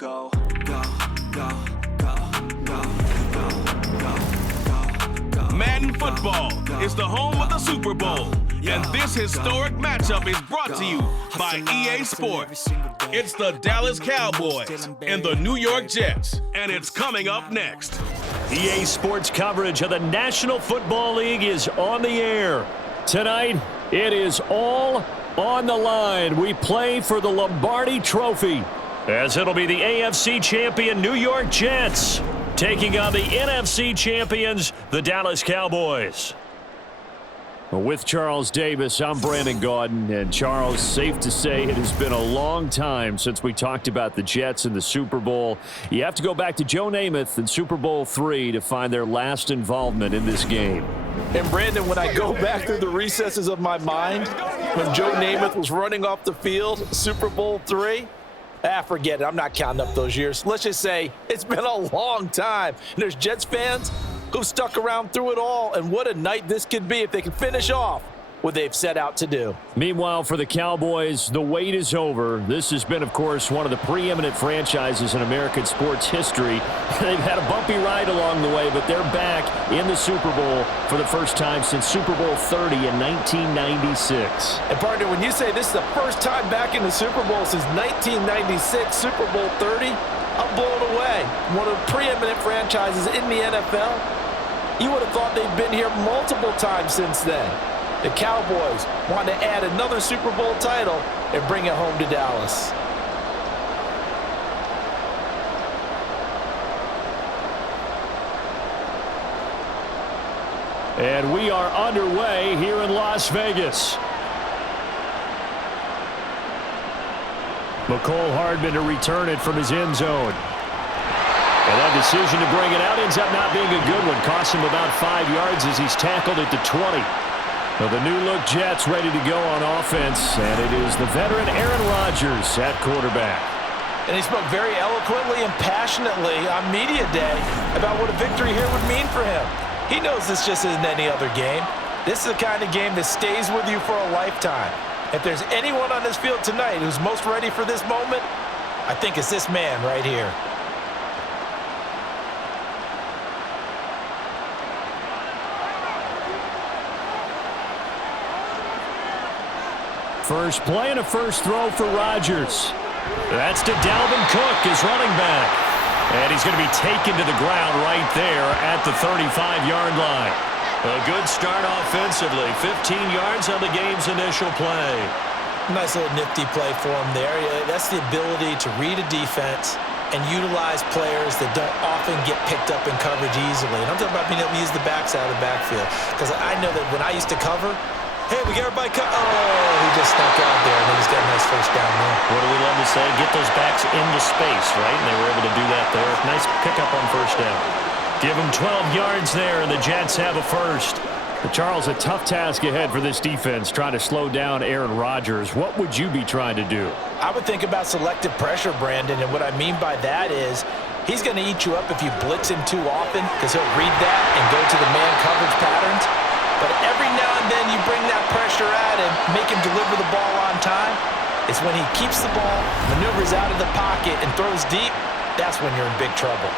Go, go, go, go, go, go, go, go. Madden Football is the home of the Super Bowl, and this historic matchup is brought to you by EA Sports. It's the Dallas Cowboys and the New York Jets, and it's coming up next. EA Sports coverage of the National Football League is on the air. Tonight, it is all on the line. We play for the Lombardi Trophy, as it'll be the AFC champion New York Jets taking on the NFC champions, the Dallas Cowboys. With Charles Davis, I'm Brandon Gaudin. And Charles, safe to say it has been a long time since we talked about the Jets and the Super Bowl. You have to go back to Joe Namath in Super Bowl III to find their last involvement in this game. And Brandon, when I go back through the recesses of my mind, when Joe Namath was running off the field, Super Bowl III, forget it. I'm not counting up those years. Let's just say it's been a long time. And there's Jets fans who stuck around through it all, and what a night this could be if they can finish off what they've set out to do. Meanwhile, for the Cowboys, the wait is over. This has been, of course, one of the preeminent franchises in American sports history. They've had a bumpy ride along the way, but they're back in the Super Bowl for the first time since Super Bowl 30 in 1996. And partner, when you say this is the first time back in the Super Bowl since 1996, Super Bowl 30, I'm blown away. One of the preeminent franchises in the NFL. You would have thought they'd been here multiple times since then. The Cowboys want to add another Super Bowl title and bring it home to Dallas. And we are underway here in Las Vegas. McCole Hardman to return it from his end zone. And that decision to bring it out ends up not being a good one. Costs him about 5 yards as he's tackled at the 20. Well, the new-look Jets ready to go on offense, and it is the veteran Aaron Rodgers at quarterback. And he spoke very eloquently and passionately on media day about what a victory here would mean for him. He knows this just isn't any other game. This is the kind of game that stays with you for a lifetime. If there's anyone on this field tonight who's most ready for this moment, I think it's this man right here. First play and a first throw for Rodgers. That's to Dalvin Cook, his running back. And he's going to be taken to the ground right there at the 35-yard line. A good start offensively. 15 yards on the game's initial play. Nice little nifty play for him there. That's the ability to read a defense and utilize players that don't often get picked up in coverage easily. And I'm talking about being able to use the backs out of the backfield. Because I know that when I used to cover, hey, we got everybody cut. Oh, he just snuck out there, and then he's got a nice first down there. What do we love to say? Get those backs into space, right? And they were able to do that there. Nice pickup on first down. Give them 12 yards there, and the Jets have a first. But Charles, a tough task ahead for this defense, trying to slow down Aaron Rodgers. What would you be trying to do? I would think about selective pressure, Brandon, and what I mean by that is he's going to eat you up if you blitz him too often because he'll read that and go to the man coverage patterns. But every now and then you bring that pressure at him, make him deliver the ball on time. It's when he keeps the ball, maneuvers out of the pocket, and throws deep, that's when you're in big trouble.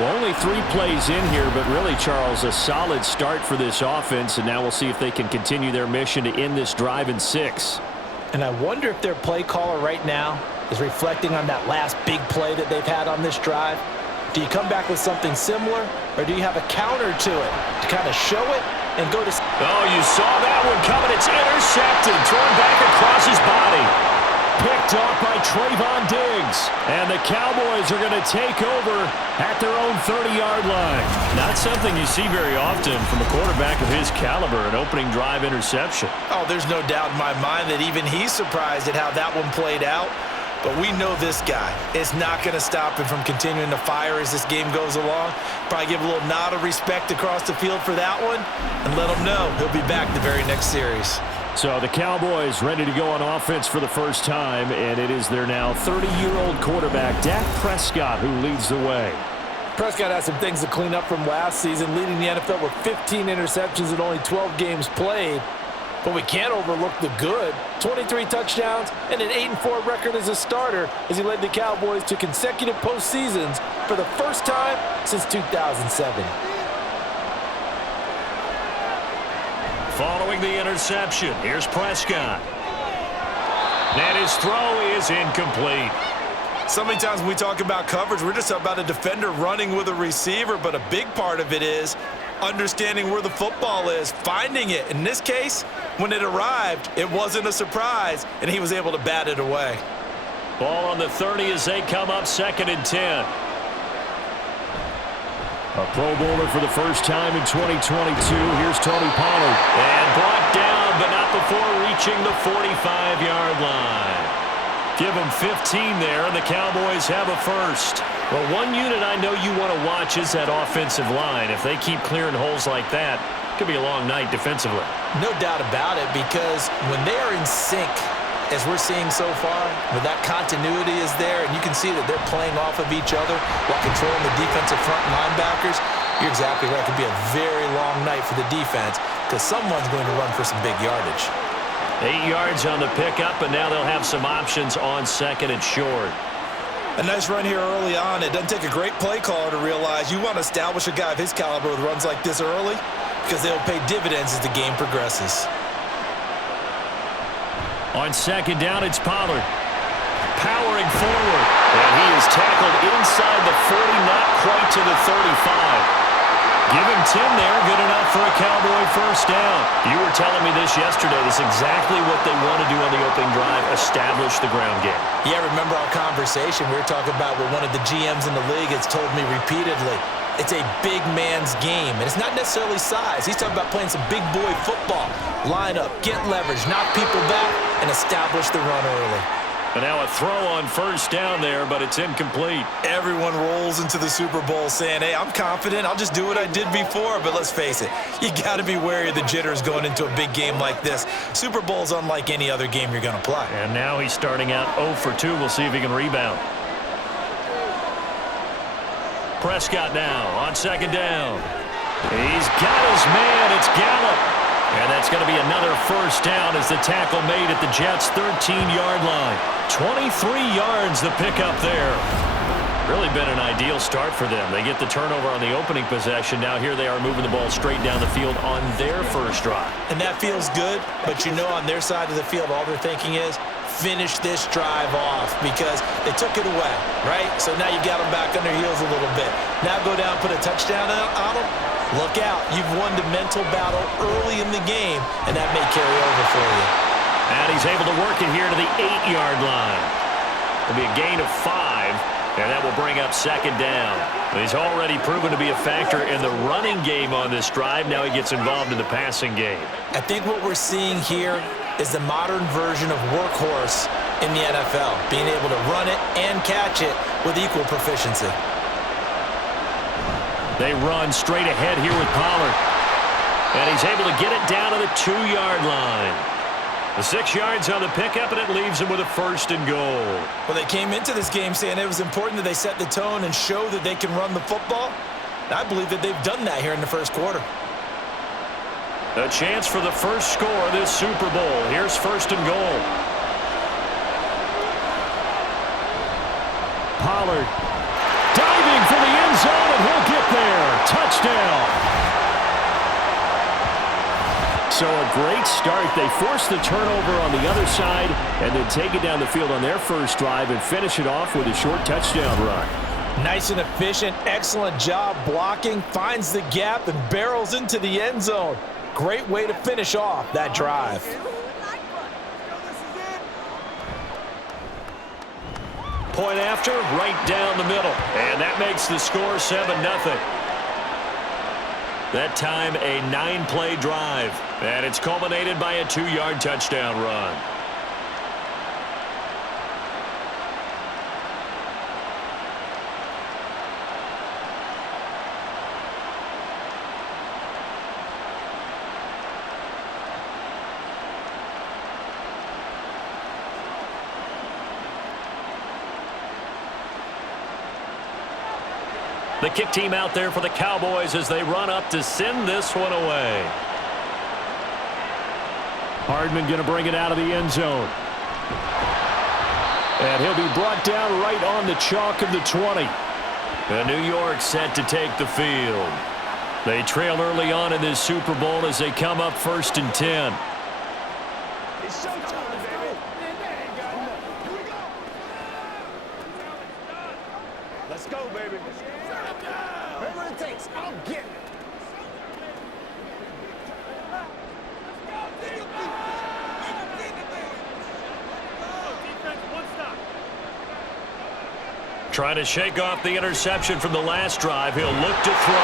Well, only 3 plays in here, but really, Charles, a solid start for this offense, and now we'll see if they can continue their mission to end this drive in 6. And I wonder if their play caller right now is reflecting on that last big play that they've had on this drive. Do you come back with something similar, or do you have a counter to it to kind of show it and go to... Oh, you saw that one coming. It's intercepted, thrown back across his body. Picked off by Trayvon Diggs. And the Cowboys are going to take over at their own 30-yard line. Not something you see very often from a quarterback of his caliber, an opening drive interception. Oh, there's no doubt in my mind that even he's surprised at how that one played out. But we know this guy is not going to stop him from continuing to fire as this game goes along. Probably give a little nod of respect across the field for that one and let him know he'll be back the very next series. So the Cowboys ready to go on offense for the first time, and it is their now 30-year-old quarterback, Dak Prescott, who leads the way. Prescott has some things to clean up from last season, leading the NFL with 15 interceptions in only 12 games played. But we can't overlook the good. 23 touchdowns and an 8-4 record as a starter as he led the Cowboys to consecutive postseasons for the first time since 2007. Following the interception, here's Prescott. And his throw is incomplete. So many times when we talk about coverage, we're just about a defender running with a receiver, but a big part of it is understanding where the football is, finding it. In this case, when it arrived, it wasn't a surprise, and he was able to bat it away. Ball on the 30 as they come up 2nd and 10. A Pro Bowler for the first time in 2022. Here's Tony Pollard. And brought down, but not before reaching the 45-yard line. Give him 15 there, and the Cowboys have a first. Well, one unit I know you want to watch is that offensive line. If they keep clearing holes like that, it could be a long night defensively. No doubt about it, because when they are in sync, as we're seeing so far, when that continuity is there, and you can see that they're playing off of each other while controlling the defensive front linebackers, you're exactly right. It could be a very long night for the defense because someone's going to run for some big yardage. 8 yards on the pickup, and now they'll have some options on 2nd and short. A nice run here early on. It doesn't take a great play caller to realize you want to establish a guy of his caliber with runs like this early because they'll pay dividends as the game progresses. On 2nd down, it's Pollard. Powering forward. And he is tackled inside the 40, not quite to the 35. Give him 10 there, good enough for a Cowboy first down. You were telling me this yesterday. This is exactly what they want to do on the opening drive, establish the ground game. Yeah, remember our conversation. We were talking about what one of the GMs in the league has told me repeatedly. It's a big man's game, and it's not necessarily size. He's talking about playing some big boy football. Line up, get leverage, knock people back, and establish the run early. And now a throw on first down there, but it's incomplete. Everyone rolls into the Super Bowl saying, hey, I'm confident. I'll just do what I did before. But let's face it, you got to be wary of the jitters going into a big game like this. Super Bowl's unlike any other game you're going to play. And now he's starting out 0 for 2. We'll see if he can rebound. Prescott now on 2nd down. He's got his man. It's Gallup. And that's going to be another first down as the tackle made at the Jets' 13-yard line. 23 yards the pickup there. Really been an ideal start for them. They get the turnover on the opening possession. Now here they are moving the ball straight down the field on their first drive. And that feels good, but you know on their side of the field all they're thinking is finish this drive off because they took it away, right? So now you've got them back on their heels a little bit. Now go down, put a touchdown on them. Look out. You've won the mental battle early in the game, and that may carry over for you. And he's able to work it here to the 8-yard line. It'll be a gain of 5, and that will bring up 2nd down. He's already proven to be a factor in the running game on this drive. Now he gets involved in the passing game. I think what we're seeing here is the modern version of workhorse in the NFL, being able to run it and catch it with equal proficiency. They run straight ahead here with Pollard. And he's able to get it down to the 2-yard line. The 6 yards on the pickup, and it leaves him with a 1st and goal. Well, they came into this game saying it was important that they set the tone and show that they can run the football. And I believe that they've done that here in the first quarter. A chance for the first score of this Super Bowl. Here's 1st and goal. Pollard diving for the end zone, and he'll get there. Touchdown. So a great start. They force the turnover on the other side and then take it down the field on their first drive and finish it off with a short touchdown run. Nice and efficient. Excellent job blocking. Finds the gap and barrels into the end zone. Great way to finish off that drive. Point after, right down the middle. And that makes the score 7-0. That time a 9-play drive. And it's culminated by a 2-yard touchdown run. The kick team out there for the Cowboys as they run up to send this one away. Hardman going to bring it out of the end zone. And he'll be brought down right on the chalk of the 20. And New York set to take the field. They trail early on in this Super Bowl as they come up 1st and 10. It's showtime, baby. Let's go, baby. Whatever it takes, I'll get it. Trying to shake off the interception from the last drive. He'll look to throw.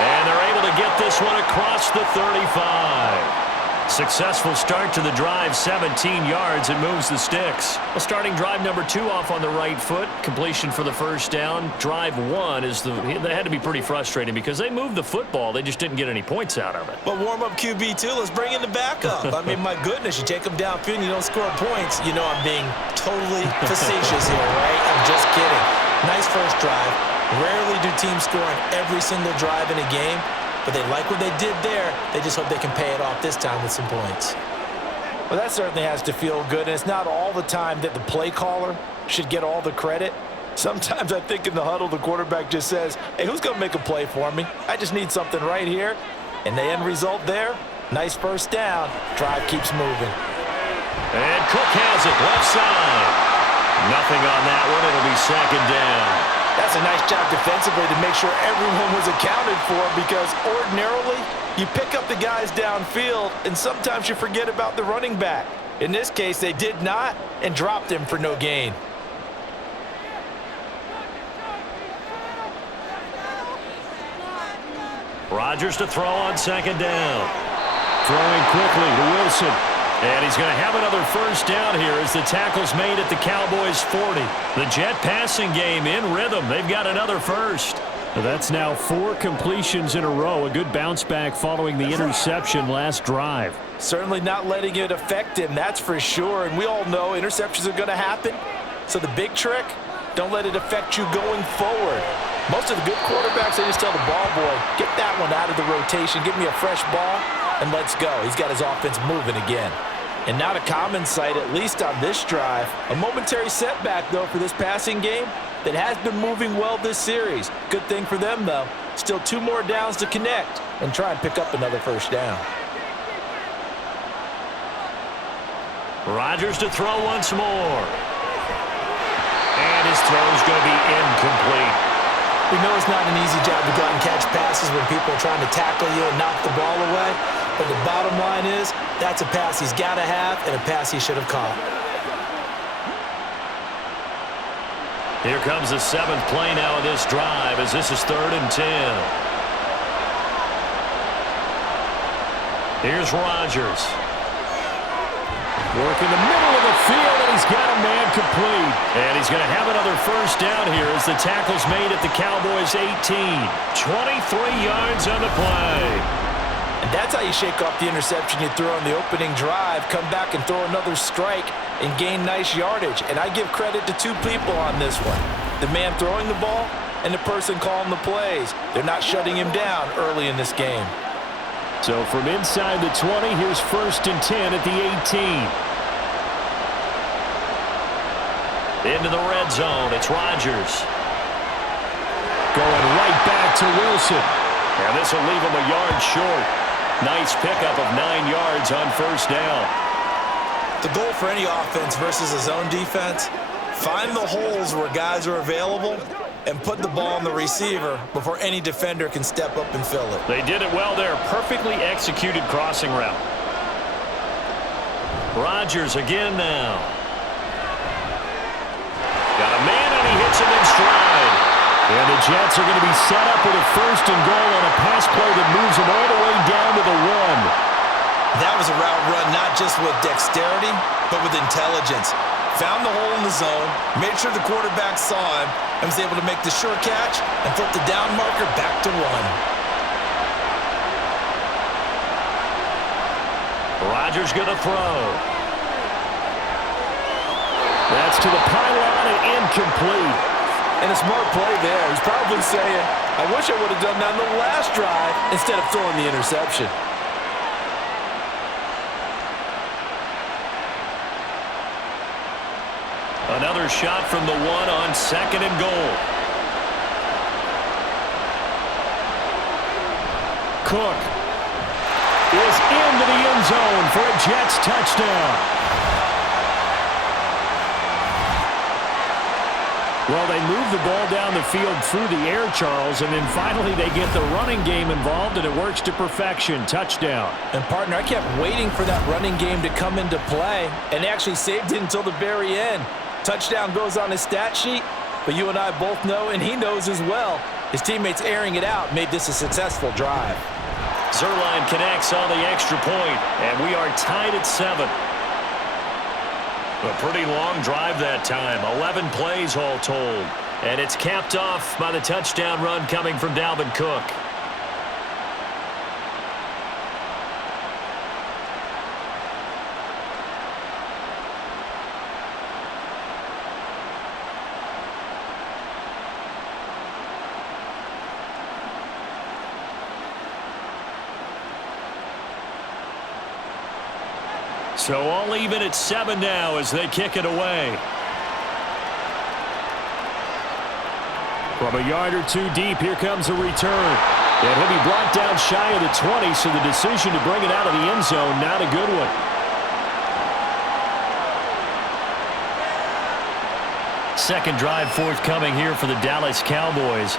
And they're able to get this one across the 35. Successful start to the drive, 17 yards, and moves the sticks. Well, starting drive number 2 off on the right foot. Completion for the first down. Drive 1 they had to be pretty frustrating because they moved the football. They just didn't get any points out of it. But warm-up QB, too. Let's bring in the backup. I mean, my goodness, you take them downfield and you don't score points. You know I'm being totally facetious here, right? I'm just kidding. Nice first drive. Rarely do teams score on every single drive in a game. But they like what they did there. They just hope they can pay it off this time with some points. Well, that certainly has to feel good. And it's not all the time that the play caller should get all the credit. Sometimes I think in the huddle, the quarterback just says, hey, who's going to make a play for me? I just need something right here. And the end result there, nice first down. Drive keeps moving. And Cook has it left side. Nothing on that one. It'll be 2nd down. That's a nice job defensively to make sure everyone was accounted for because ordinarily you pick up the guys downfield and sometimes you forget about the running back. In this case, they did not and dropped him for no gain. Rodgers to throw on 2nd down. Throwing quickly to Wilson. And he's going to have another first down here as the tackle's made at the Cowboys 40. The Jet passing game in rhythm. They've got another first. That's now 4 completions in a row. A good bounce back following the interception last drive. Certainly not letting it affect him, that's for sure. And we all know interceptions are going to happen. So the big trick, don't let it affect you going forward. Most of the good quarterbacks, they just tell the ball boy, get that one out of the rotation, give me a fresh ball, and let's go. He's got his offense moving again. And not a common sight, at least on this drive. A momentary setback, though, for this passing game that has been moving well this series. Good thing for them, though. Still 2 more downs to connect and try and pick up another first down. Rodgers to throw once more. And his throw's going to be incomplete. We know it's not an easy job to go out and catch passes when people are trying to tackle you and knock the ball away. But the bottom line is, that's a pass he's got to have and a pass he should have caught. Here comes the 7th play now of this drive as this is 3rd and 10. Here's Rodgers. Working the middle of the field, and he's got a man complete. And he's going to have another first down here as the tackle's made at the Cowboys 18. 23 yards on the play. And that's how you shake off the interception you threw on the opening drive, come back and throw another strike and gain nice yardage. And I give credit to 2 people on this one. The man throwing the ball and the person calling the plays. They're not shutting him down early in this game. So from inside the 20, here's 1st and 10 at the 18. Into the red zone, it's Rodgers. Going right back to Wilson. And this will leave him a yard short. Nice pickup of 9 yards on first down. The goal for any offense versus a zone defense, find the holes where guys are available and put the ball on the receiver before any defender can step up and fill it. They did it well there. Perfectly executed crossing route. Rodgers again now. Got a man and he hits him in stride. And the Jets are going to be set up with a 1st and goal on a pass play that moves them all the way down to the 1. That was a route run not just with dexterity, but with intelligence. Found the hole in the zone, made sure the quarterback saw him, and was able to make the sure catch and flip the down marker back to 1. Rodgers going to throw. That's to the pylon and incomplete. And a smart play there. He's probably saying, I wish I would have done that on the last drive instead of throwing the interception. another shot from the 1 on 2nd and goal. Cook is into the end zone for a Jets touchdown. Well, they move the ball down the field through the air, Charles, and then finally they get the running game involved, and it works to perfection. Touchdown. And, partner, I kept waiting for that running game to come into play, and they actually saved it until the very end. Touchdown goes on his stat sheet, but you and I both know, and he knows as well, his teammates airing it out made this a successful drive. Zerline connects on the extra point, and we are tied at 7. A pretty long drive that time, 11 plays all told. And it's capped off by the touchdown run coming from Dalvin Cook. So all even at 7 now as they kick it away. From a yard or two deep, here comes a return. And he'll be brought down shy of the 20, so the decision to bring it out of the end zone, not a good one. Second drive forthcoming here for the Dallas Cowboys.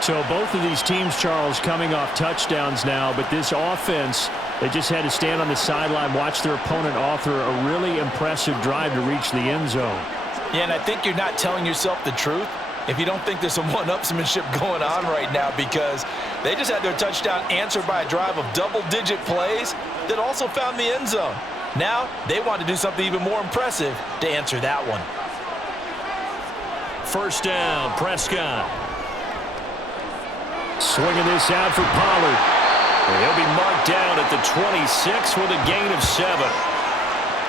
So both of these teams, Charles, coming off touchdowns now, but this offense, they just had to stand on the sideline, watch their opponent author a really impressive drive to reach the end zone. Yeah, and I think you're not telling yourself the truth if you don't think there's some one-upsmanship going on right now, because they just had their touchdown answered by a drive of double-digit plays that also found the end zone. Now they want to do something even more impressive to answer that one. First down, Prescott. Swinging this out for Pollard. He'll be marked down at the 26 with a gain of 7.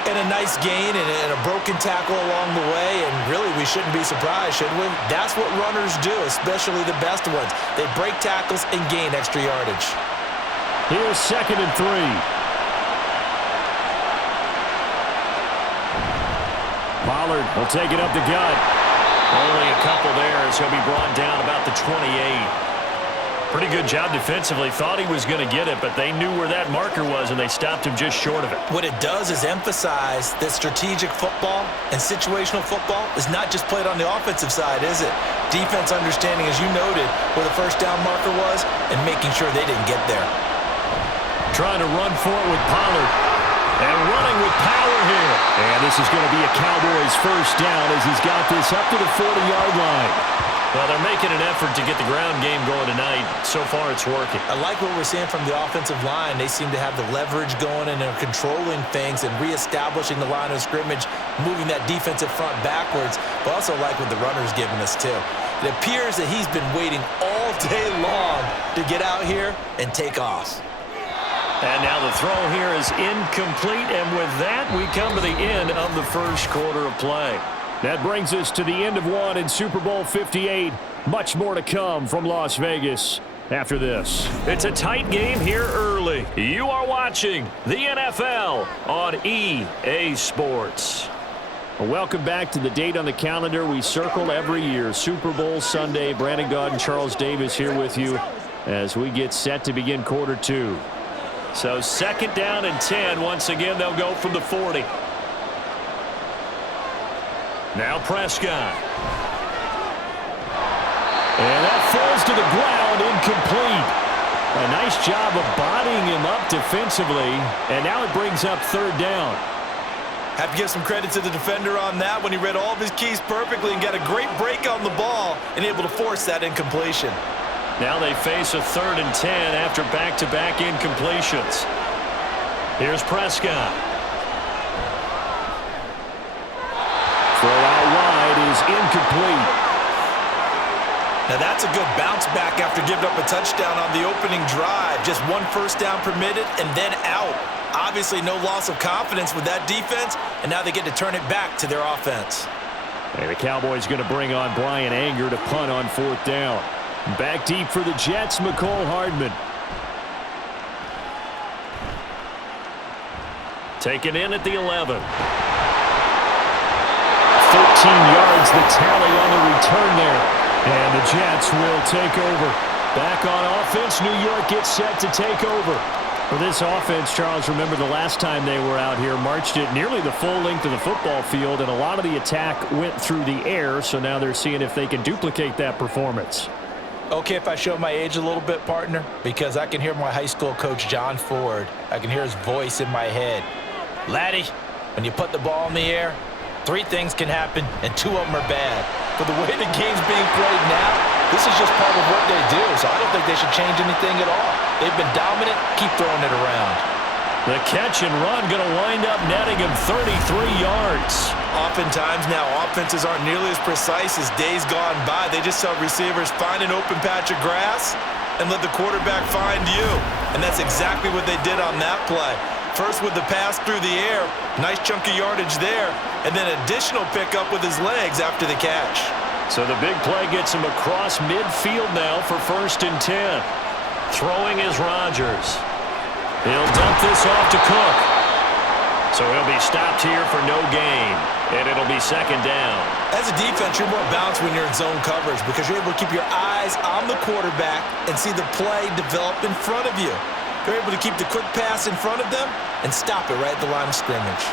And a nice gain and a broken tackle along the way, and really we shouldn't be surprised, should we? That's what runners do, especially the best ones. They break tackles and gain extra yardage. Here's 2nd and 3. Pollard will take it up the gut. Only a couple there as he'll be brought down about the 28. Pretty good job defensively. Thought he was going to get it, but they knew where that marker was, and they stopped him just short of it. What it does is emphasize that strategic football and situational football is not just played on the offensive side, is it? Defense understanding, as you noted, where the first down marker was and making sure they didn't get there. Trying to run for it with Pollard. And running with power here. And this is going to be a Cowboys first down as he's got this up to the 40-yard line. Well, they're making an effort to get the ground game going tonight. So far, it's working. I like what we're seeing from the offensive line. They seem to have the leverage going, and they're controlling things and reestablishing the line of scrimmage, moving that defensive front backwards, but also like what the runner's giving us, too. It appears that he's been waiting all day long to get out here and take off. And now the throw here is incomplete, and with that, we come to the end of the first quarter of play. That brings us to the end of one in Super Bowl 58. Much more to come from Las Vegas after this. It's a tight game here early. You are watching the NFL on EA Sports. Well, welcome back to the date on the calendar we circle every year. Super Bowl Sunday. Brandon Gaud and Charles Davis here with you as we get set to begin quarter two. So 2nd down and 10. Once again, they'll go from the 40. Now Prescott. And that falls to the ground, incomplete. A nice job of bodying him up defensively, and now it brings up 3rd down. Have to give some credit to the defender on that when he read all of his keys perfectly and got a great break on the ball and able to force that incompletion. Now they face a 3rd and 10 after back-to-back incompletions. Here's Prescott. Throw out wide is incomplete. Now that's a good bounce back after giving up a touchdown on the opening drive. Just one first down permitted and then out. Obviously no loss of confidence with that defense, and now they get to turn it back to their offense. And the Cowboys going to bring on Brian Anger to punt on 4th down. Back deep for the Jets, McCole Hardman. Taken in at the 11. yards, the tally on the return there. And the Jets will take over. Back on offense, New York gets set to take over. For this offense, Charles, remember the last time they were out here, marched it nearly the full length of the football field, and a lot of the attack went through the air, so now they're seeing if they can duplicate that performance. Okay, if I show my age a little bit, partner, because I can hear my high school coach, John Ford. I can hear his voice in my head. Laddie, when you put the ball in the air, 3 things can happen, and 2 of them are bad. For the way the game's being played now, this is just part of what they do, so I don't think they should change anything at all. They've been dominant. Keep throwing it around. The catch and run going to wind up netting him 33 yards. Oftentimes now, offenses aren't nearly as precise as days gone by. They just tell receivers, find an open patch of grass and let the quarterback find you. And that's exactly what they did on that play. First with the pass through the air, nice chunk of yardage there, and then additional pickup with his legs after the catch. So the big play gets him across midfield now for 1st and 10. Throwing is Rodgers. He'll dump this off to Cook. So he'll be stopped here for no gain, and it'll be 2nd down. As a defense, you're more balanced when you're in zone coverage because you're able to keep your eyes on the quarterback and see the play develop in front of you. You're able to keep the quick pass in front of them and stop it right at the line of scrimmage.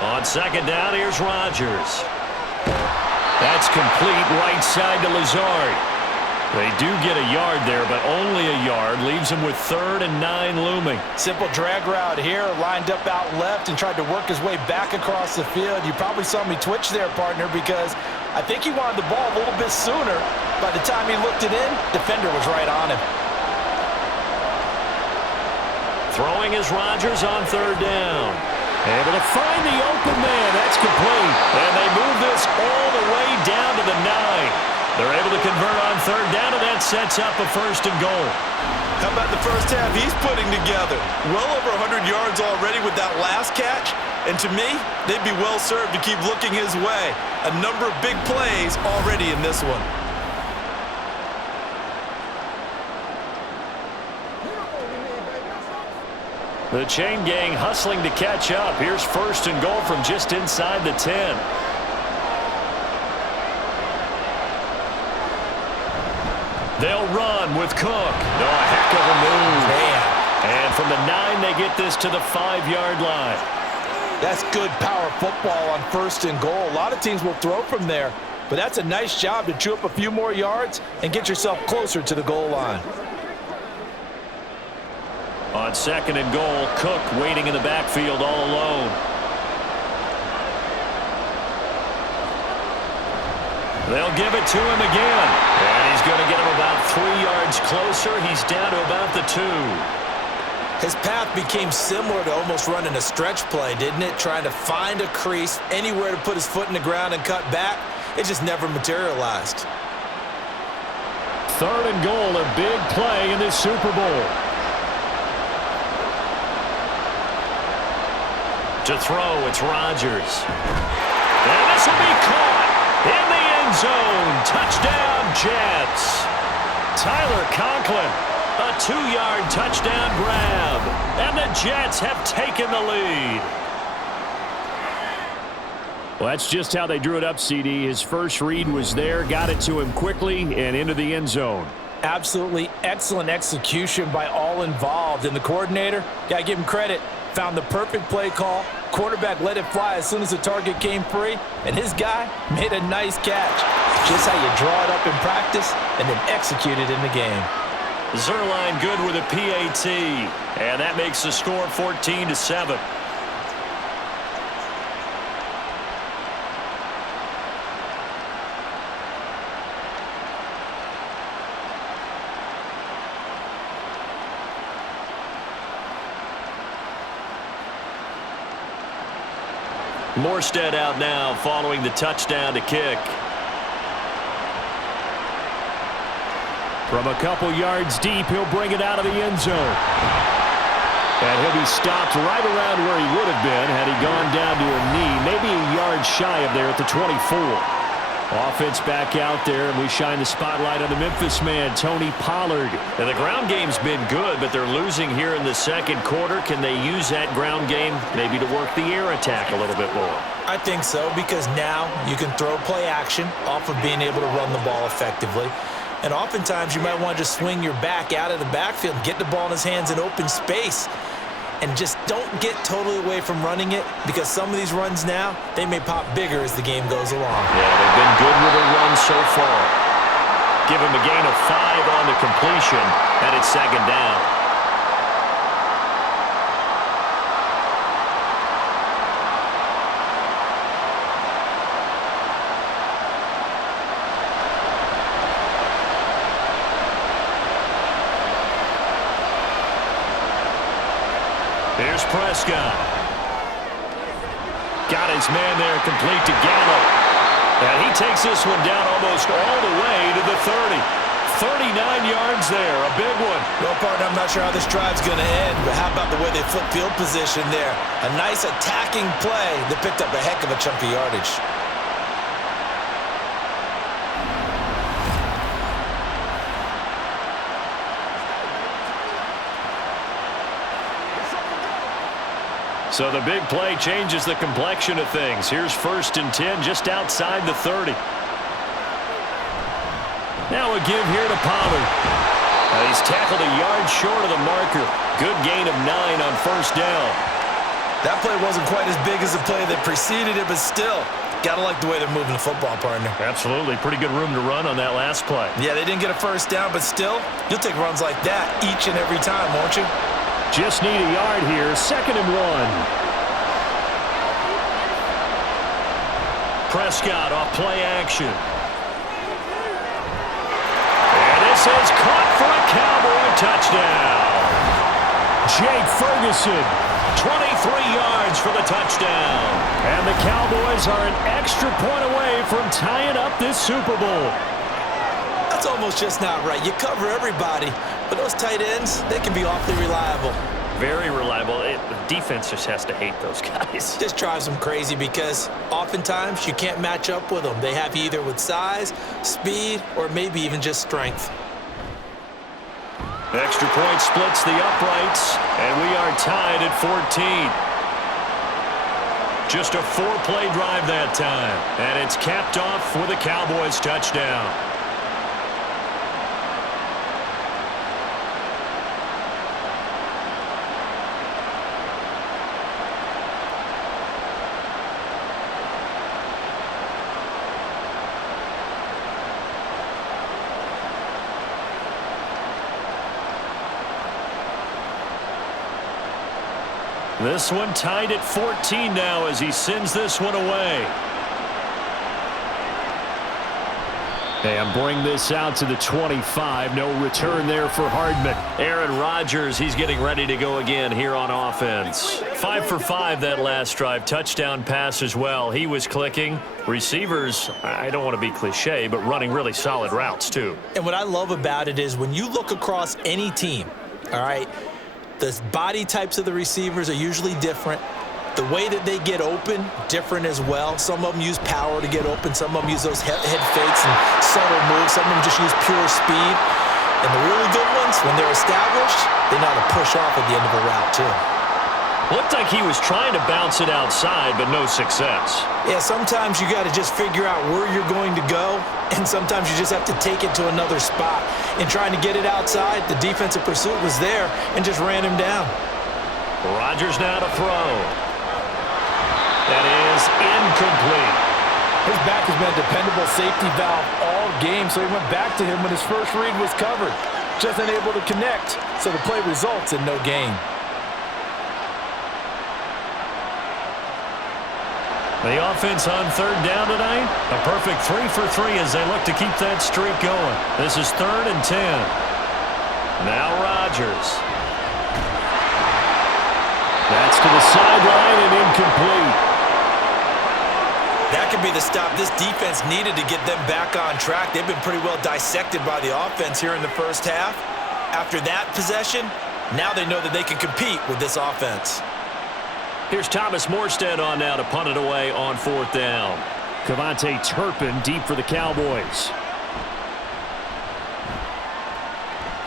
On 2nd down, here's Rodgers. That's complete right side to Lazard. They do get a yard there, but only a yard. Leaves him with 3rd and 9 looming. Simple drag route here, lined up out left and tried to work his way back across the field. You probably saw me twitch there, partner, because I think he wanted the ball a little bit sooner. By the time he looked it in, defender was right on him. Throwing is Rodgers on 3rd down. Able to find the open man. That's complete. And they move this all the way down to the 9. They're able to convert on 3rd down, and that sets up a 1st and goal. How about the first half he's putting together? Well over 100 yards already with that last catch. And to me, they'd be well served to keep looking his way. A number of big plays already in this one. The chain gang hustling to catch up. Here's 1st and goal from just inside the 10. They'll run with Cook. No, a heck of a move. Man. And from the 9, they get this to the 5-yard line. That's good power football on 1st and goal. A lot of teams will throw from there, but that's a nice job to chew up a few more yards and get yourself closer to the goal line. On 2nd and goal, Cook waiting in the backfield all alone. They'll give it to him again. And he's going to get him about 3 yards closer. He's down to about the 2. His path became similar to almost running a stretch play, didn't it? Trying to find a crease, anywhere to put his foot in the ground and cut back. It just never materialized. 3rd and goal, a big play in this Super Bowl. To throw, it's Rodgers. And this will be caught in the end zone. Touchdown, Jets. Tyler Conklin, a 2-yard touchdown grab. And the Jets have taken the lead. Well, that's just how they drew it up, CD. His first read was there, got it to him quickly, and into the end zone. Absolutely excellent execution by all involved. And the coordinator, got to give him credit, found the perfect play call. Quarterback let it fly as soon as the target came free, and his guy made a nice catch. Just how you draw it up in practice and then execute it in the game. Zerline good with a PAT, and that makes the score 14-7. Morstead out now following the touchdown to kick. From a couple yards deep, he'll bring it out of the end zone. And he'll be stopped right around where he would have been had he gone down to a knee, maybe a yard shy of there at the 24. Offense back out there, and we shine the spotlight on the Memphis man, Tony Pollard. And the ground game's been good, but they're losing here in the second quarter. Can they use that ground game maybe to work the air attack a little bit more? I think so, because now you can throw play action off of being able to run the ball effectively. And oftentimes you might want to just swing your back out of the backfield and get the ball in his hands in open space. And just don't get totally away from running it, because some of these runs now, they may pop bigger as the game goes along. Yeah, they've been good with a run so far. Give him a gain of 5 on the completion, and it's second down. Here's Prescott. Got his man there, complete to Gallup. And he takes this one down almost all the way to the 30. 39 yards there, a big one. Well, partner, I'm not sure how this drive's going to end, but how about the way they flip field position there? A nice attacking play that picked up a heck of a chunk of yardage. So the big play changes the complexion of things. Here's 1st and 10 just outside the 30. Now a give here to Pollard. He's tackled a yard short of the marker. Good gain of 9 on 1st down. That play wasn't quite as big as the play that preceded it, but still, gotta like the way they're moving the football, partner. Absolutely. Pretty good room to run on that last play. Yeah, they didn't get a 1st down, but still, you'll take runs like that each and every time, won't you? Just need a yard here. 2nd and 1. Prescott off play action. And this is caught for a Cowboy touchdown. Jake Ferguson, 23 yards for the touchdown. And the Cowboys are an extra point away from tying up this Super Bowl. That's almost just not right. You cover everybody, but those tight ends, they can be awfully reliable. Very reliable. The defense just has to hate those guys. Just drives them crazy because oftentimes you can't match up with them. They have you either with size, speed, or maybe even just strength. Extra point splits the uprights, and we are tied at 14. Just a 4-play drive that time, and it's capped off with a Cowboys touchdown. This one tied at 14 now as he sends this one away. And bring this out to the 25. No return there for Hardman. Aaron Rodgers, he's getting ready to go again here on offense. 5 for 5 that last drive. Touchdown pass as well. He was clicking. Receivers, I don't want to be cliche, but running really solid routes too. And what I love about it is when you look across any team, all right, the body types of the receivers are usually different. The way that they get open, different as well. Some of them use power to get open. Some of them use those head fakes and subtle moves. Some of them just use pure speed. And the really good ones, when they're established, they know how to push off at the end of a route too. Looked like he was trying to bounce it outside, but no success. Yeah, sometimes you got to just figure out where you're going to go, and sometimes you just have to take it to another spot. In trying to get it outside, the defensive pursuit was there and just ran him down. Rodgers now to throw. That is incomplete. His back has been a dependable safety valve all game, so he went back to him when his first read was covered. Just unable to connect, so the play results in no gain. The offense on 3rd down tonight, a perfect 3 for 3 as they look to keep that streak going. This is 3rd and 10. Now Rodgers. That's to the sideline and incomplete. That could be the stop this defense needed to get them back on track. They've been pretty well dissected by the offense here in the first half. After that possession, now they know that they can compete with this offense. Here's Thomas Morstead on now to punt it away on 4th down. Cavante Turpin deep for the Cowboys.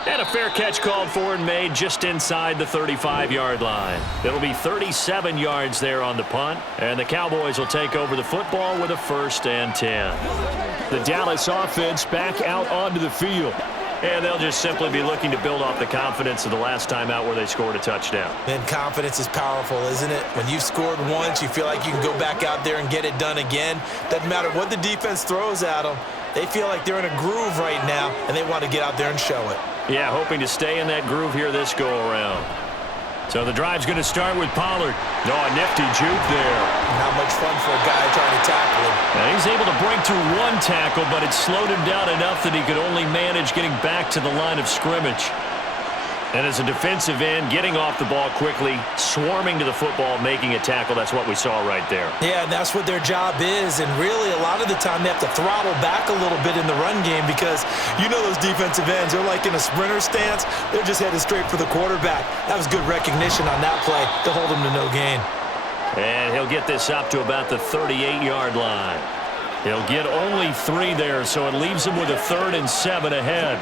And a fair catch called for and made just inside the 35-yard line. It'll be 37 yards there on the punt, and the Cowboys will take over the football with a 1st and 10. The Dallas offense back out onto the field. And they'll just simply be looking to build off the confidence of the last time out where they scored a touchdown. And confidence is powerful, isn't it? When you've scored once, you feel like you can go back out there and get it done again. Doesn't matter what the defense throws at them. They feel like they're in a groove right now, and they want to get out there and show it. Yeah, hoping to stay in that groove here this go-around. So the drive's going to start with Pollard. Oh, a nifty juke there. Not much fun for a guy trying to tackle him. And he's able to break through one tackle, but it slowed him down enough that he could only manage getting back to the line of scrimmage. And as a defensive end, getting off the ball quickly, swarming to the football, making a tackle, that's what we saw right there. Yeah, and that's what their job is. And really, a lot of the time, they have to throttle back a little bit in the run game because you know those defensive ends, they're like in a sprinter stance. They're just headed straight for the quarterback. That was good recognition on that play to hold him to no gain. And he'll get this up to about the 38-yard line. He'll get only 3 there, so it leaves him with a 3rd and 7 ahead.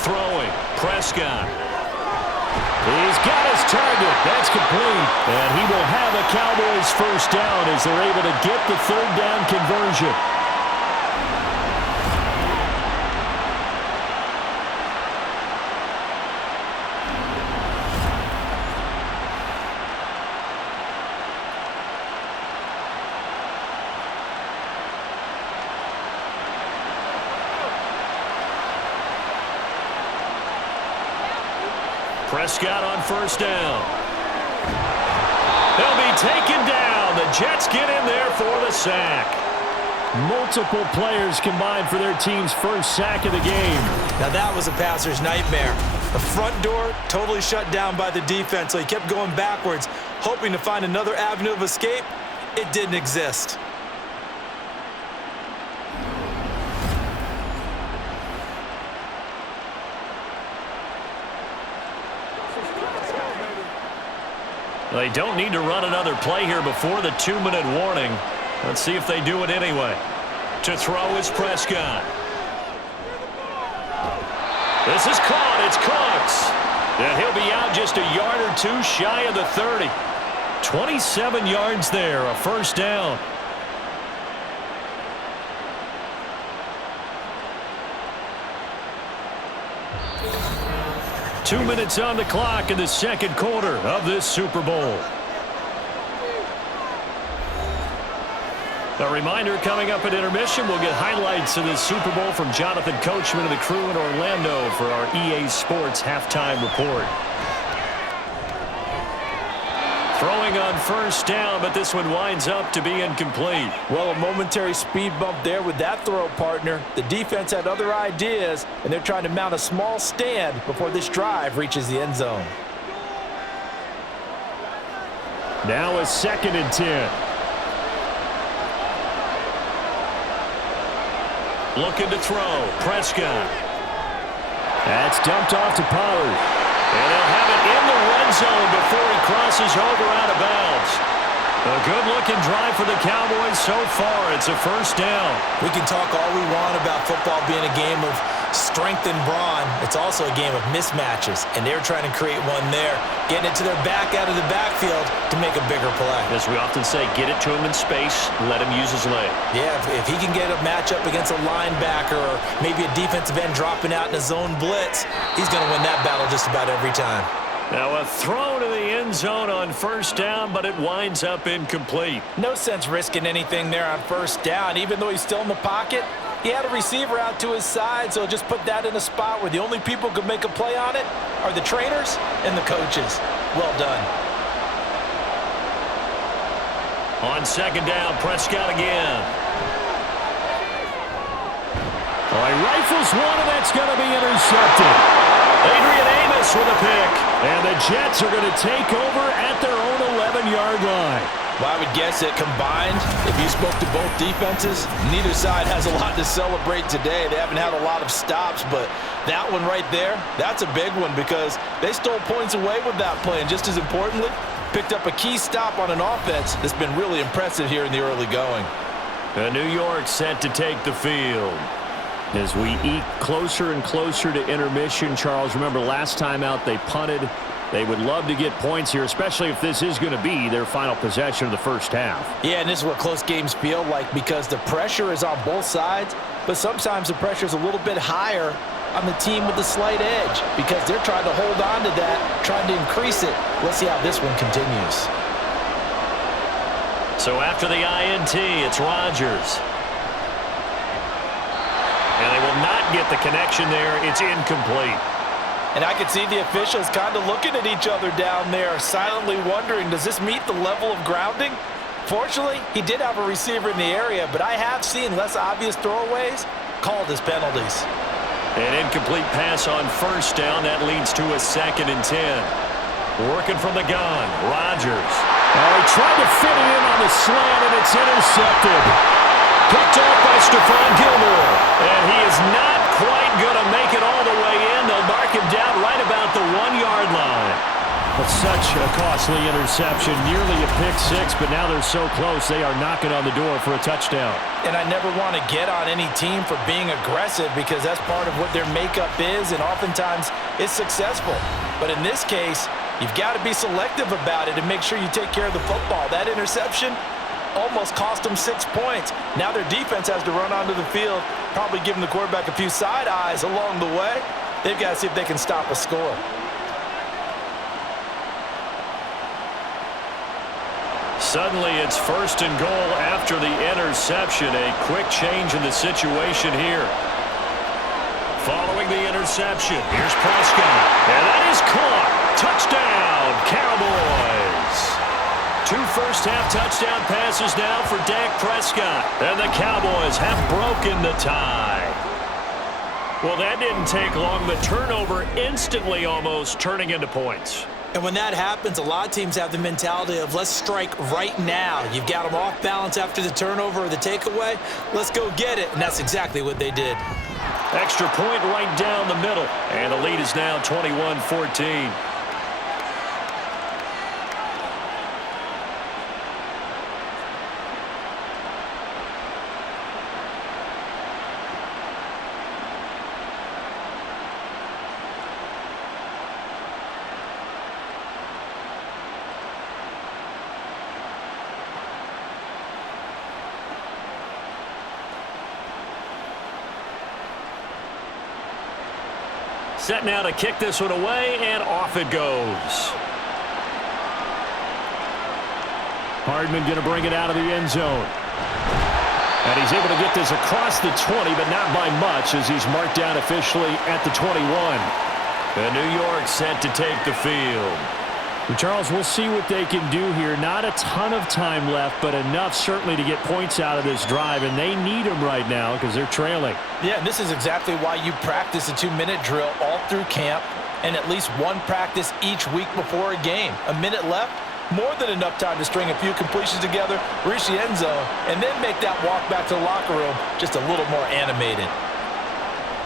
Throwing, Prescott. He's got his target. That's complete. And he will have a Cowboys 1st down as they're able to get the 3rd down conversion. Prescott on 1st down. They'll be taken down. The Jets get in there for the sack. Multiple players combined for their team's 1st sack of the game. Now that was a passer's nightmare. The front door totally shut down by the defense, so he kept going backwards, hoping to find another avenue of escape. It didn't exist. They don't need to run another play here before the 2-minute warning. Let's see if they do it anyway. To throw is Prescott. This is caught. It's Cooks. And he'll be out just a yard or 2 shy of the 30. 27 yards there, a 1st down. Two minutes on the clock in the 2nd quarter of this Super Bowl. A reminder coming up at intermission, we'll get highlights of this Super Bowl from Jonathan Coachman and the crew in Orlando for our EA Sports halftime report. Throwing on 1st down, but this one winds up to be incomplete. Well, a momentary speed bump there with that throw, partner. The defense had other ideas, and they're trying to mount a small stand before this drive reaches the end zone. Now a 2nd and 10. Looking to throw. Prescott. That's dumped off to Pollard. And they'll have it in the red zone before he crosses over out of bounds. A good-looking drive for the Cowboys so far. It's a 1st down. We can talk all we want about football being a game of strength and brawn. It's also a game of mismatches, and they're trying to create one there, getting it to their back out of the backfield to make a bigger play. As we often say, get it to him in space, let him use his leg. Yeah, if he can get a matchup against a linebacker or maybe a defensive end dropping out in a zone blitz, he's going to win that battle just about every time. Now a throw to the end zone on 1st down, but it winds up incomplete. No sense risking anything there on 1st down. Even though he's still in the pocket, he had a receiver out to his side, so just put that in a spot where the only people who can make a play on it are the trainers and the coaches. Well done. On 2nd down, Prescott again. Oh, he rifles one, and that's going to be intercepted. Adrian Amos with a pick. And the Jets are going to take over at their own 11-yard line. Well, I would guess that combined, if you spoke to both defenses, neither side has a lot to celebrate today. They haven't had a lot of stops, but that one right there, that's a big one because they stole points away with that play, and just as importantly, picked up a key stop on an offense that's been really impressive here in the early going. New York set to take the field. As we eke closer and closer to intermission, Charles, remember last time out they punted. They would love to get points here, especially if this is going to be their final possession of the first half. Yeah, and this is what close games feel like because the pressure is on both sides, but sometimes the pressure is a little bit higher on the team with the slight edge because they're trying to hold on to that, trying to increase it. Let's see how this one continues. So after the INT, it's Rodgers. And they will not get the connection there. It's incomplete. And I can see the officials kind of looking at each other down there, silently wondering, does this meet the level of grounding? Fortunately, he did have a receiver in the area, but I have seen less obvious throwaways called as penalties. An incomplete pass on first down. That leads to a 2nd and 10. Working from the gun, Rodgers. He tried to fit it in on the slant, and it's intercepted. Picked off by Stephon Gilmore. And he is not quite going to make it all the way in. They'll mark him down right about the 1-yard line. But such a costly interception. Nearly a pick-6, but now they're so close they are knocking on the door for a touchdown. And I never want to get on any team for being aggressive because that's part of what their makeup is, and oftentimes it's successful. But in this case, you've got to be selective about it and make sure you take care of the football. That interception almost cost them 6 points. Now their defense has to run onto the field, probably giving the quarterback a few side eyes along the way. They've got to see if they can stop a score. Suddenly it's 1st and goal after the interception. A quick change in the situation here. Following the interception, here's Prescott. And that is caught. Touchdown, Cowboys. 2 first-half touchdown passes now for Dak Prescott. And the Cowboys have broken the tie. Well, that didn't take long. The turnover instantly almost turning into points. And when that happens, a lot of teams have the mentality of let's strike right now. You've got them off balance after the turnover or the takeaway. Let's go get it. And that's exactly what they did. Extra point right down the middle. And the lead is now 21-14. Set now to kick this one away, and off it goes. Hardman going to bring it out of the end zone. And he's able to get this across the 20, but not by much as he's marked down officially at the 21. And New York set to take the field. Well, Charles, we'll see what they can do here. Not a ton of time left, but enough certainly to get points out of this drive, and they need them right now because they're trailing. Yeah, and this is exactly why you practice a 2-minute drill all through camp and at least one practice each week before a game. A minute left, more than enough time to string a few completions together, reach the end zone, and then make that walk back to the locker room just a little more animated.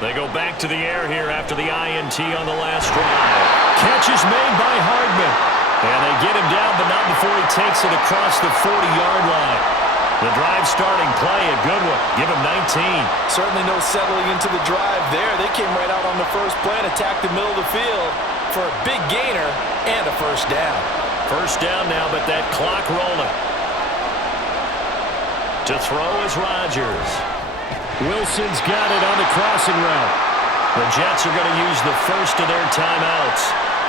They go back to the air here after the INT on the last drive. Catch is made by Hardman. And they get him down, but not before he takes it across the 40-yard line. The drive starting play, a good one. Give him 19. Certainly no settling into the drive there. They came right out on the first play and attacked the middle of the field for a big gainer and a first down. First down now, but that clock rolling. To throw is Rodgers. Wilson's got it on the crossing route. The Jets are going to use the first of their timeouts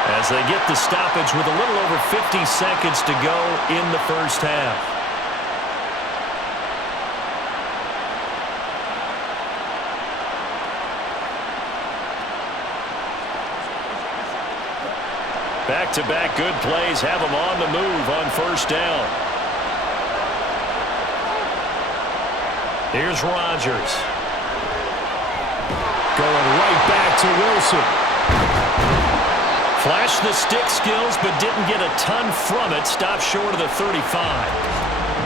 as they get the stoppage with a little over 50 seconds to go in the first half. Back-to-back good plays have them on the move on first down. Here's Rodgers. Going right back to Wilson. Flashed the stick skills, but didn't get a ton from it. Stopped short of the 35.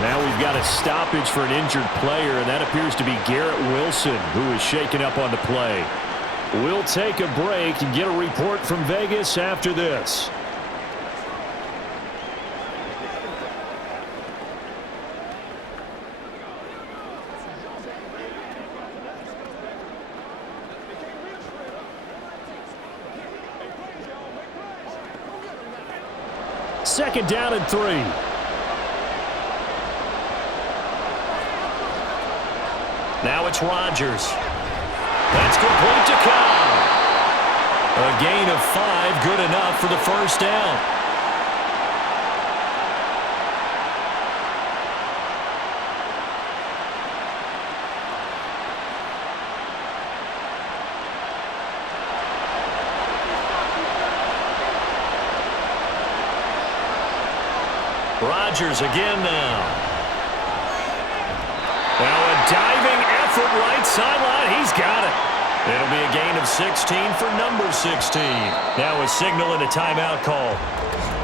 Now we've got a stoppage for an injured player, and that appears to be Garrett Wilson, who is shaken up on the play. We'll take a break and get a report from Vegas after this. Second down and 3. Now it's Rodgers. That's complete to Cobb. A gain of 5, good enough for the first down. Rodgers again now. Now a diving effort right sideline. He's got it. It'll be a gain of 16 for number 16. Now a signal and a timeout call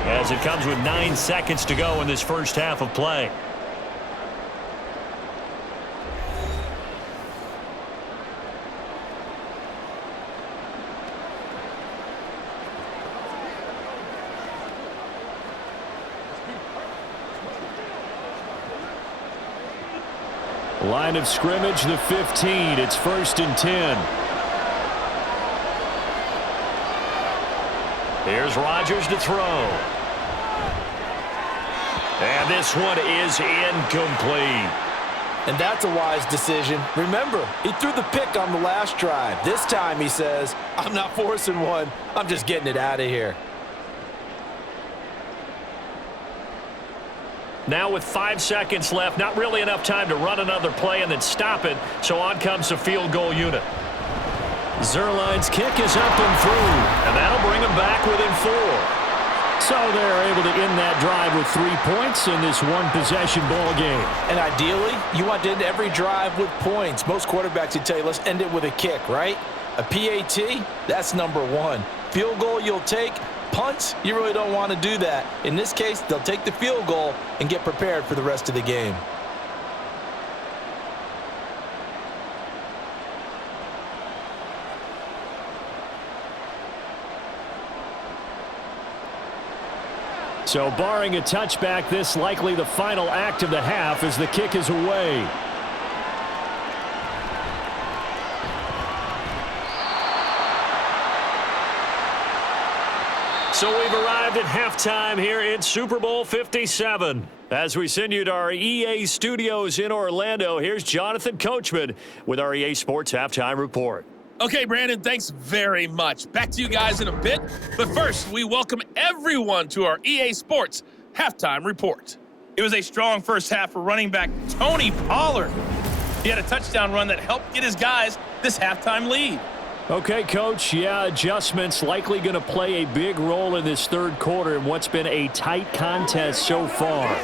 as it comes with 9 seconds to go in this first half of play. Line of scrimmage, the 15. It's 1st and 10. Here's Rodgers to throw. And this one is incomplete. And that's a wise decision. Remember, he threw the pick on the last drive. This time he says, I'm not forcing one. I'm just getting it out of here. Now with 5 seconds left, not really enough time to run another play and then stop it, so on comes the field goal unit. Zerline's kick is up and through, and that'll bring them back within 4. So they're able to end that drive with 3 points in this one-possession ball game. And ideally, you want to end every drive with points. Most quarterbacks would tell you, let's end it with a kick, right? A PAT, that's number 1. Field goal you'll take. Punts, you really don't want to do that. In this case, they'll take the field goal and get prepared for the rest of the game. So barring a touchback, this likely the final act of the half as the kick is away. So we've arrived at halftime here in Super Bowl 57. As we send you to our EA studios in Orlando, here's Jonathan Coachman with our EA Sports Halftime Report. Okay, Brandon, thanks very much. Back to you guys in a bit. But first, we welcome everyone to our EA Sports Halftime Report. It was a strong first half for running back Tony Pollard. He had a touchdown run that helped get his guys this halftime lead. Okay, Coach, yeah, adjustments likely going to play a big role in this third quarter in what's been a tight contest so far.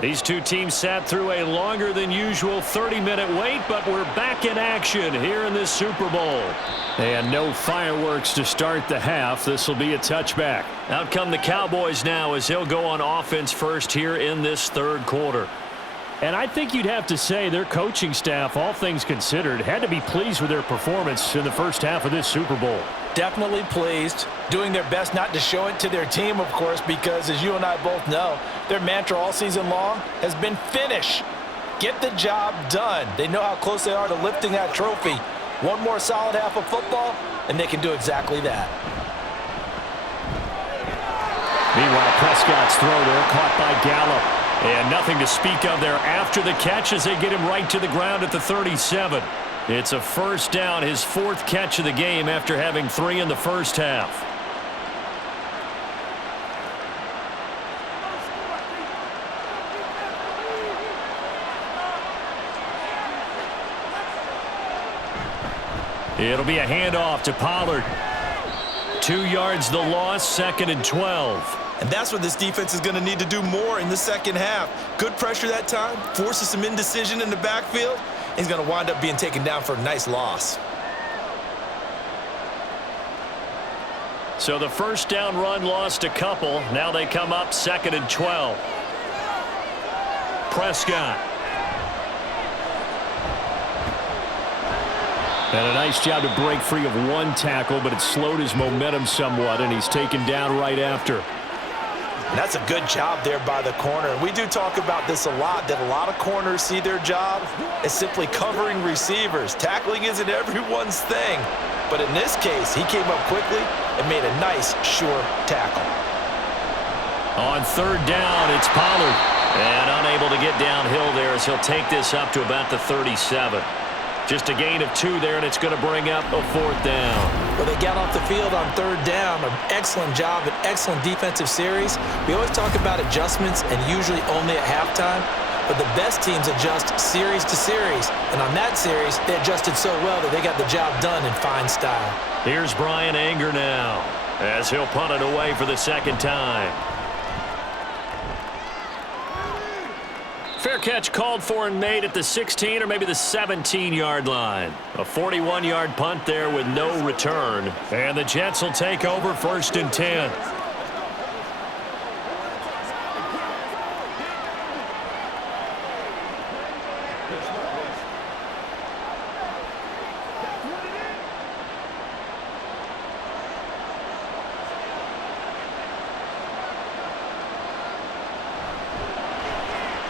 These two teams sat through a longer than usual 30-minute wait, but we're back in action here in this Super Bowl. And no fireworks to start the half. This will be a touchback. Out come the Cowboys now as they'll go on offense first here in this third quarter. And I think you'd have to say their coaching staff, all things considered, had to be pleased with their performance in the first half of this Super Bowl. Definitely pleased, doing their best not to show it to their team, of course, because as you and I both know, their mantra all season long has been finish. Get the job done. They know how close they are to lifting that trophy. One more solid half of football, and they can do exactly that. Meanwhile, Prescott's throw there caught by Gallup. And nothing to speak of there after the catch as they get him right to the ground at the 37. It's a first down, his 4th catch of the game after having 3 in the first half. It'll be a handoff to Pollard. 2 yards the loss, 2nd and 12. And that's what this defense is going to need to do more in the second half. Good pressure that time, forces some indecision in the backfield. He's going to wind up being taken down for a nice loss. So the first down run lost a couple. Now they come up 2nd and 12. Prescott. And a nice job to break free of 1 tackle, but it slowed his momentum somewhat, and he's taken down right after. And that's a good job there by the corner. We do talk about this a lot, that a lot of corners see their job as simply covering receivers. Tackling isn't everyone's thing. But in this case, he came up quickly and made a nice, sure tackle. On 3rd down, it's Pollard. And unable to get downhill there as he'll take this up to about the 37. Just a gain of 2 there, and it's going to bring up a 4th down. Well, they got off the field on 3rd down. An excellent job, an excellent defensive series. We always talk about adjustments, and usually only at halftime. But the best teams adjust series to series. And on that series, they adjusted so well that they got the job done in fine style. Here's Brian Anger now as he'll punt it away for the 2nd time. Fair catch called for and made at the 16 or maybe the 17-yard line. A 41-yard punt there with no return. And the Jets will take over 1st and 10.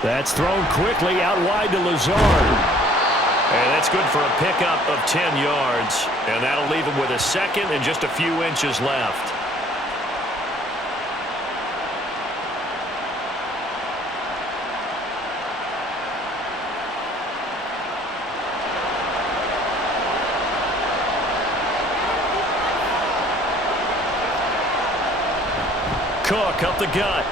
That's thrown quickly out wide to Lazard. And that's good for a pickup of 10 yards. And that'll leave him with a 2nd and just a few inches left. Cook up the gut.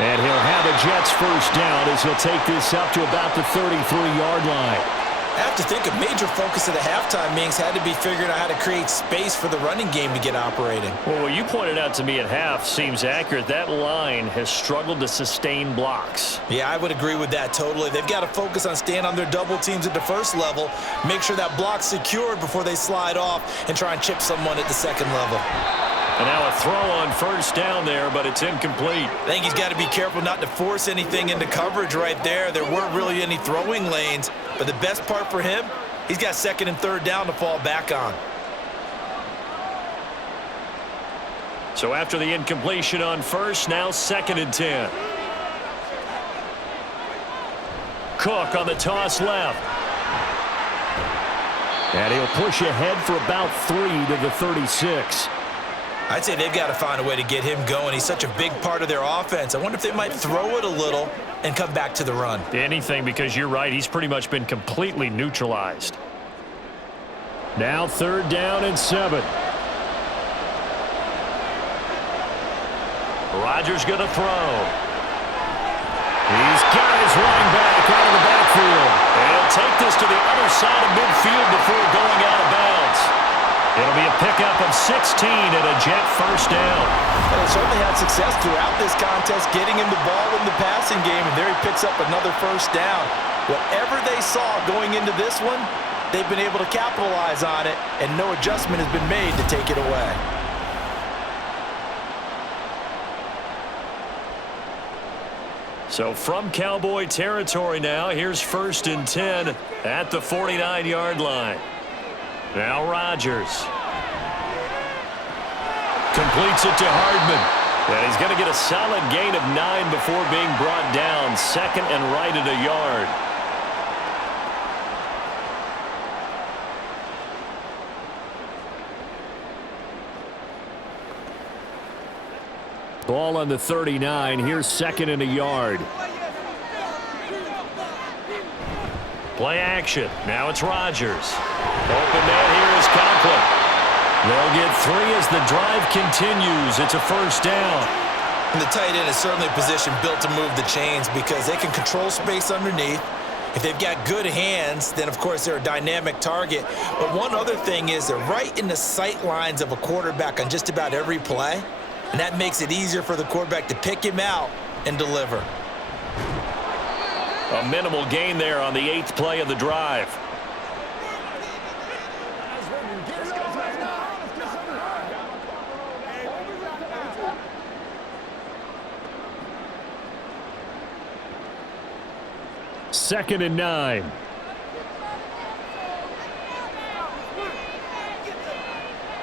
And he'll have a Jets first down as he'll take this up to about the 33-yard line. I have to think a major focus of the halftime meetings had to be figuring out how to create space for the running game to get operating. Well, what you pointed out to me at half seems accurate. That line has struggled to sustain blocks. Yeah, I would agree with that totally. They've got to focus on staying on their double teams at the first level, make sure that block's secured before they slide off and try and chip someone at the 2nd level. And now a throw on first down there, but it's incomplete. I think he's got to be careful not to force anything into coverage right there. There weren't really any throwing lanes, but the best part for him, he's got 2nd and 3rd down to fall back on. So after the incompletion on first, now 2nd and 10. Cook on the toss left. And he'll push ahead for about 3 to the 36. I'd say they've got to find a way to get him going. He's such a big part of their offense. I wonder if they might throw it a little and come back to the run. Anything, because you're right. He's pretty much been completely neutralized. Now 3rd down and 7. Rodgers going to throw. He's got his running back out of the backfield. And he'll take this to the other side of midfield before going out of bounds. It'll be a pickup of 16 and a Jet first down. Well, they certainly had success throughout this contest, getting him the ball in the passing game, and there he picks up another first down. Whatever they saw going into this one, they've been able to capitalize on it, and no adjustment has been made to take it away. So from Cowboy territory now, here's 1st and 10 at the 49-yard line. Now Rodgers. Completes it to Hardman. And he's going to get a solid gain of 9 before being brought down. 2nd and right at a yard. Ball on the 39. Here's 2nd and a yard. Play action. Now it's Rodgers. Open man here is Conklin. They'll get 3 as the drive continues. It's a first down. And the tight end is certainly a position built to move the chains because they can control space underneath. If they've got good hands, then, of course, they're a dynamic target. But one other thing is they're right in the sight lines of a quarterback on just about every play, and that makes it easier for the quarterback to pick him out and deliver. A minimal gain there on the 8th play of the drive. Second and 9.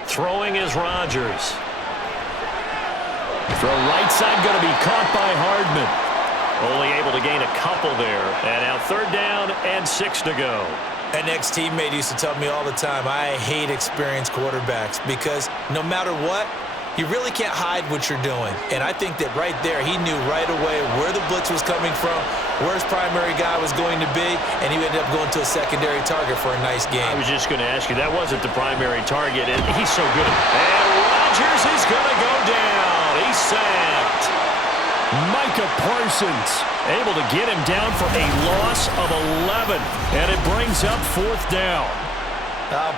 Throwing is Rodgers. Throw right side going to be caught by Hardman. Only able to gain a couple there. And now 3rd down and 6 to go. An ex-teammate used to tell me all the time, I hate experienced quarterbacks because no matter what, you really can't hide what you're doing. And I think that right there, he knew right away where the blitz was coming from, where his primary guy was going to be, and he ended up going to a secondary target for a nice game. I was just going to ask you, that wasn't the primary target, and he's so good. And Rodgers is going to go down. He's sacked. Micah Parsons able to get him down for a loss of 11, and it brings up 4th down.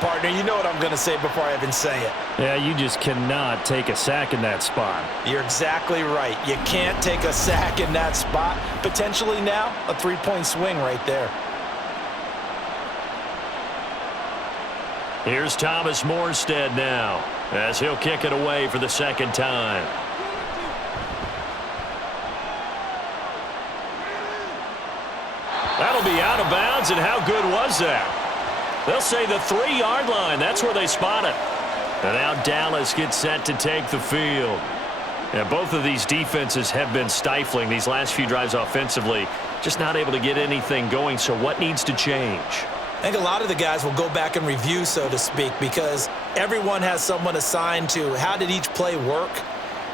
Partner, you know what I'm going to say before I even say it. Yeah, you just cannot take a sack in that spot. You're exactly right. You can't take a sack in that spot. Potentially now, a 3-point swing right there. Here's Thomas Morstead now, as he'll kick it away for the 2nd time. That'll be out of bounds, and how good was that? They'll say the 3-yard line. That's where they spot it. And now Dallas gets set to take the field. And both of these defenses have been stifling these last few drives offensively. Just not able to get anything going. So what needs to change? I think a lot of the guys will go back and review, so to speak, because everyone has someone assigned to how did each play work.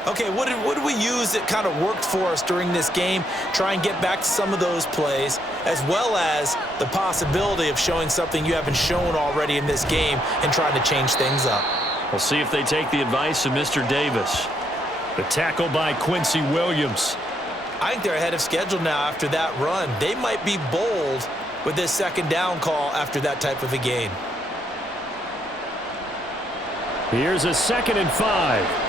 Okay, what did we use that kind of worked for us during this game? Try and get back to some of those plays, as well as the possibility of showing something you haven't shown already in this game and trying to change things up. We'll see if they take the advice of Mr. Davis. The tackle by Quincy Williams. I think they're ahead of schedule now after that run. They might be bold with this 2nd down call after that type of a game. Here's a 2nd and 5.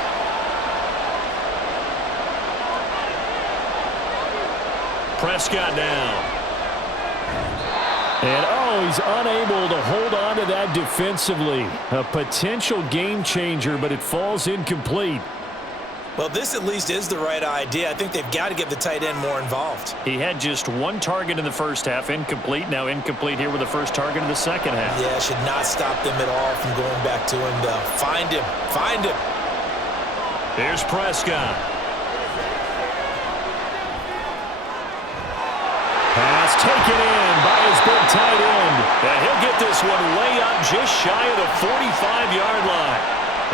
Prescott down. And, he's unable to hold on to that defensively. A potential game changer, but it falls incomplete. Well, this at least is the right idea. I think they've got to get the tight end more involved. He had just 1 target in the first half, incomplete. Now incomplete here with the first target in the second half. Yeah, should not stop them at all from going back to him, though. Find him. Find him. Here's Prescott. Pass taken in by his big tight end. And he'll get this one way up just shy of the 45-yard line.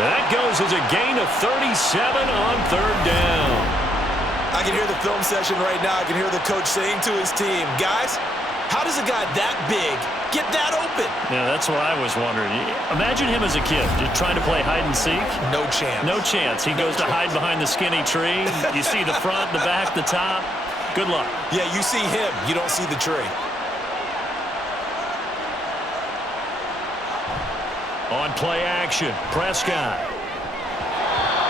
That goes as a gain of 37 on 3rd down. I can hear the film session right now. I can hear the coach saying to his team, guys, how does a guy that big get that open? Yeah, that's what I was wondering. Imagine him as a kid, just trying to play hide and seek. No chance. No chance. He goes to hide behind the skinny tree. You see the front, the back, the top. Good luck. Yeah, you see him. You don't see the tree. On play action, Prescott.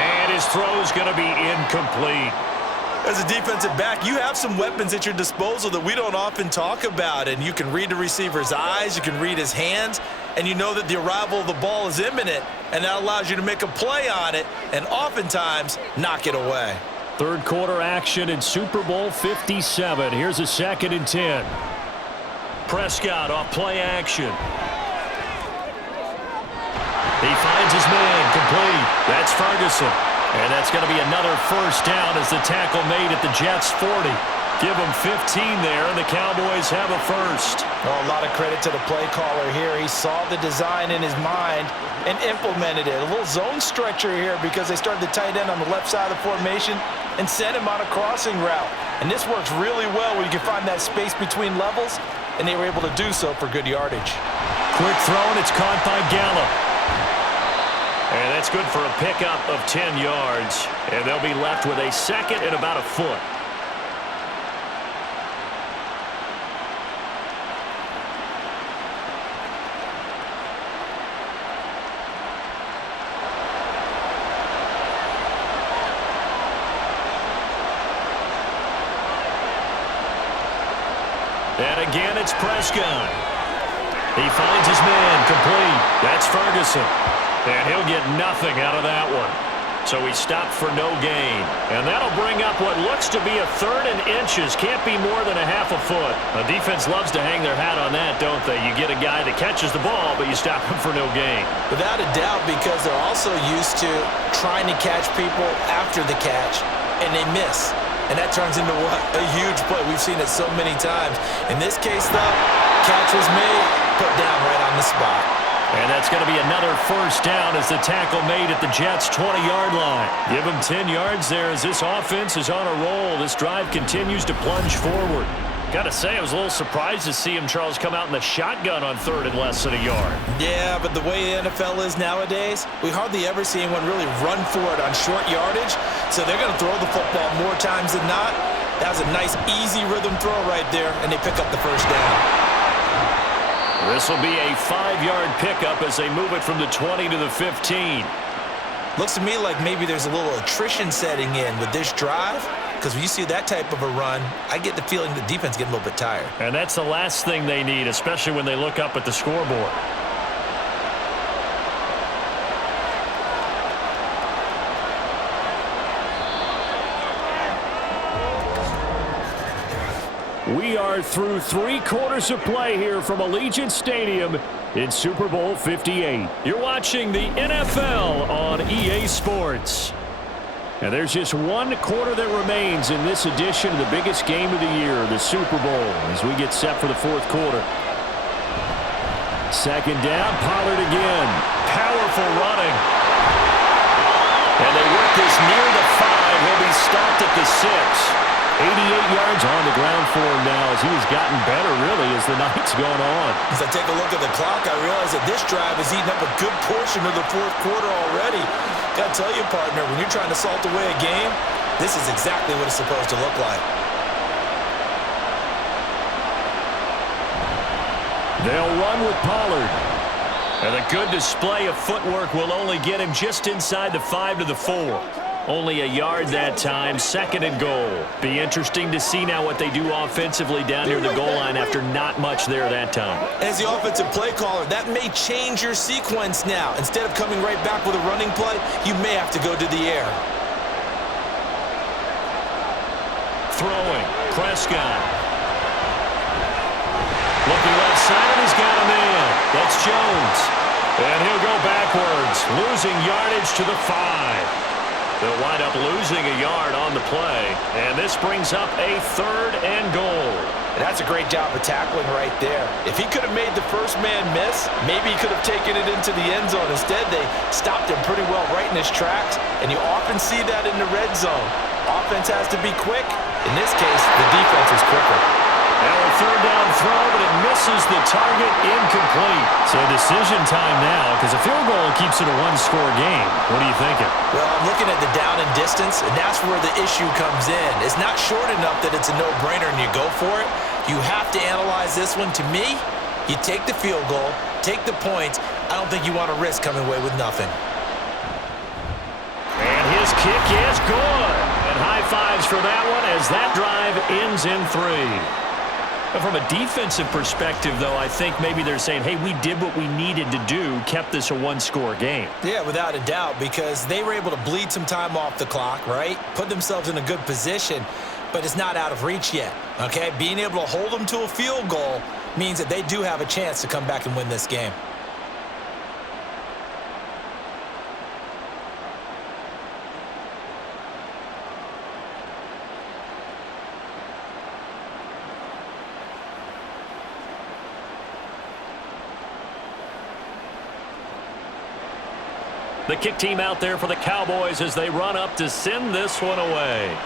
And his throw's going to be incomplete. As a defensive back, you have some weapons at your disposal that we don't often talk about, and you can read the receiver's eyes, you can read his hands, and you know that the arrival of the ball is imminent, and that allows you to make a play on it and oftentimes knock it away. 3rd quarter action in Super Bowl 57. Here's a 2nd and 10. Prescott off play action. He finds his man complete. That's Ferguson. And that's going to be another first down as the tackle made at the Jets' 40. Give them 15 there, and the Cowboys have a first. Oh, a lot of credit to the play caller here. He saw the design in his mind and implemented it. A little zone stretcher here because they started the tight end on the left side of the formation and sent him on a crossing route. And this works really well when you can find that space between levels, and they were able to do so for good yardage. Quick throw, and it's caught by Gallup. And that's good for a pickup of 10 yards. And they'll be left with a second and about a foot. And again, it's Prescott. He finds his man complete. That's Ferguson. And he'll get nothing out of that one. So he stopped for no gain. And that'll bring up what looks to be a 3rd and inches. Can't be more than a half a foot. A defense loves to hang their hat on that, don't they? You get a guy that catches the ball, but you stop him for no gain. Without a doubt, because they're also used to trying to catch people after the catch, and they miss. And that turns into what? A huge play. We've seen it so many times. In this case, though, catch was made, put down right on the spot. And that's going to be another first down as the tackle made at the Jets' 20-yard line. Give them 10 yards there as this offense is on a roll. This drive continues to plunge forward. Got to say, I was a little surprised to see him, Charles, come out in the shotgun on 3rd and less than a yard. Yeah, but the way the NFL is nowadays, we hardly ever see anyone really run for it on short yardage. So they're going to throw the football more times than not. That was a nice, easy rhythm throw right there, and they pick up the first down. This will be a 5-yard pickup as they move it from the 20 to the 15. Looks to me like maybe there's a little attrition setting in with this drive, because when you see that type of a run, I get the feeling the defense getting a little bit tired. And that's the last thing they need, especially when they look up at the scoreboard. We are through 3 quarters of play here from Allegiant Stadium in Super Bowl 58. You're watching the NFL on EA Sports. And there's just 1 quarter that remains in this edition of the biggest game of the year, the Super Bowl, as we get set for the 4th quarter. 2nd down, Pollard again. Powerful running. And they work this near the 5. He'll be stopped at the 6. 88 yards on the ground for him now as he has gotten better, really, as the night's gone on. As I take a look at the clock, I realize that this drive has eaten up a good portion of the 4th quarter already. Got to tell you, partner, when you're trying to salt away a game, this is exactly what it's supposed to look like. They'll run with Pollard. And a good display of footwork will only get him just inside the 5 to the 4. Only a yard that time, 2nd and goal. Be interesting to see now what they do offensively down near the goal line after not much there that time. As the offensive play caller, that may change your sequence now. Instead of coming right back with a running play, you may have to go to the air. Throwing, Prescott. Looking left side, and he's got a man. That's Jones. And he'll go backwards, losing yardage to the 5. They'll wind up losing a yard on the play. And this brings up a 3rd and goal. And that's a great job of tackling right there. If he could have made the first man miss, maybe he could have taken it into the end zone. Instead, they stopped him pretty well right in his tracks. And you often see that in the red zone. Offense has to be quick. In this case, the defense is quicker. Now a 3rd down throw, but it misses the target, incomplete. So decision time now, because a field goal keeps it a 1-score game. What are you thinking? Well, I'm looking at the down and distance, and that's where the issue comes in. It's not short enough that it's a no-brainer and you go for it. You have to analyze this one. To me, you take the field goal, take the points. I don't think you want to risk coming away with nothing. And his kick is good. And high fives for that one as that drive ends in 3. From a defensive perspective, though, I think maybe they're saying, hey, we did what we needed to do, kept this a 1-score game. Yeah, without a doubt, because they were able to bleed some time off the clock, right? Put themselves in a good position, but it's not out of reach yet, okay? Being able to hold them to a field goal means that they do have a chance to come back and win this game. The kick team out there for the Cowboys as they run up to send this one away.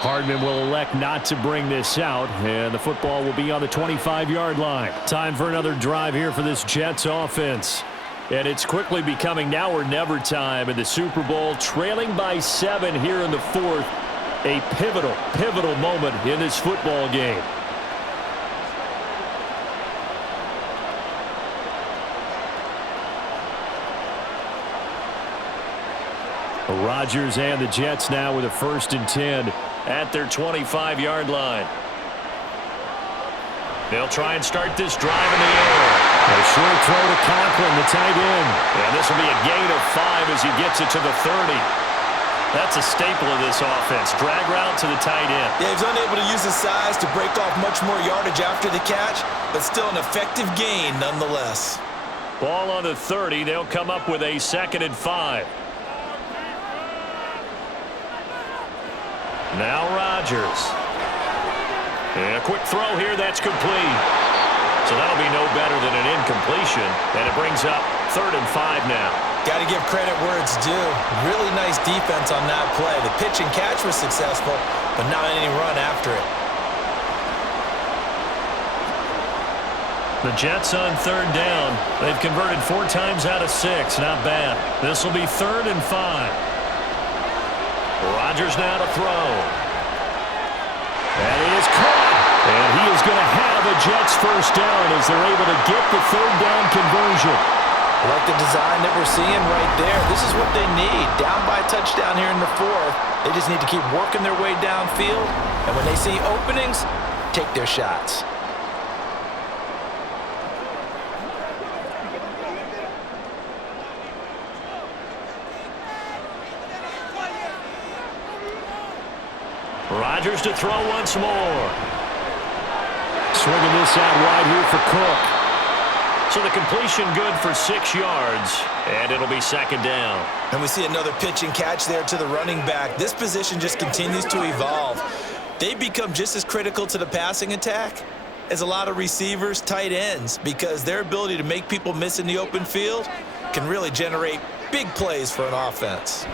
Hardman will elect not to bring this out, and the football will be on the 25-yard line. Time for another drive here for this Jets offense. And it's quickly becoming now or never time in the Super Bowl, trailing by 7 here in the fourth. A pivotal moment in this football game. Rodgers and the Jets now with a 1st and 10 at their 25-yard line. They'll try and start this drive in the air. A short throw to Conklin, the tight end. And this will be a gain of 5 as he gets it to the 30. That's a staple of this offense. Drag route to the tight end. Yeah, he was unable to use his size to break off much more yardage after the catch, but still an effective gain nonetheless. Ball on the 30. They'll come up with a 2nd and 5. Now Rodgers. And a quick throw here, that's complete. So that'll be no better than an incompletion. And it brings up 3rd and 5 now. Got to give credit where it's due. Really nice defense on that play. The pitch and catch was successful, but not any run after it. The Jets on 3rd down. They've converted 4 times out of 6. Not bad. This will be 3rd and 5. Rodgers now to throw. And it is caught. And he is going to have a Jets 1st down as they're able to get the 3rd down conversion. I like the design that we're seeing right there. This is what they need. Down by a touchdown here in the 4th. They just need to keep working their way downfield. And when they see openings, take their shots. Rodgers to throw once more. Swinging this out wide here for Cook. So the completion good for 6 yards, and it'll be 2nd down. And we see another pitch and catch there to the running back. This position just continues to evolve. They become just as critical to the passing attack as a lot of receivers, tight ends, because their ability to make people miss in the open field can really generate big plays for an offense.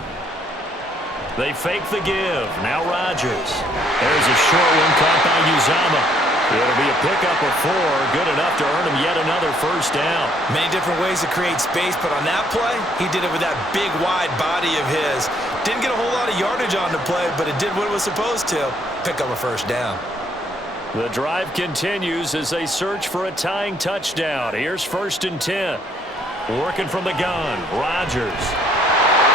They fake the give. Now Rodgers. There's a short one caught by Uzama. It'll be a pickup of 4. Good enough to earn him yet another 1st down. Many different ways to create space, but on that play, he did it with that big, wide body of his. Didn't get a whole lot of yardage on the play, but it did what it was supposed to. Pick up a 1st down. The drive continues as they search for a tying touchdown. Here's 1st and 10. Working from the gun. Rodgers.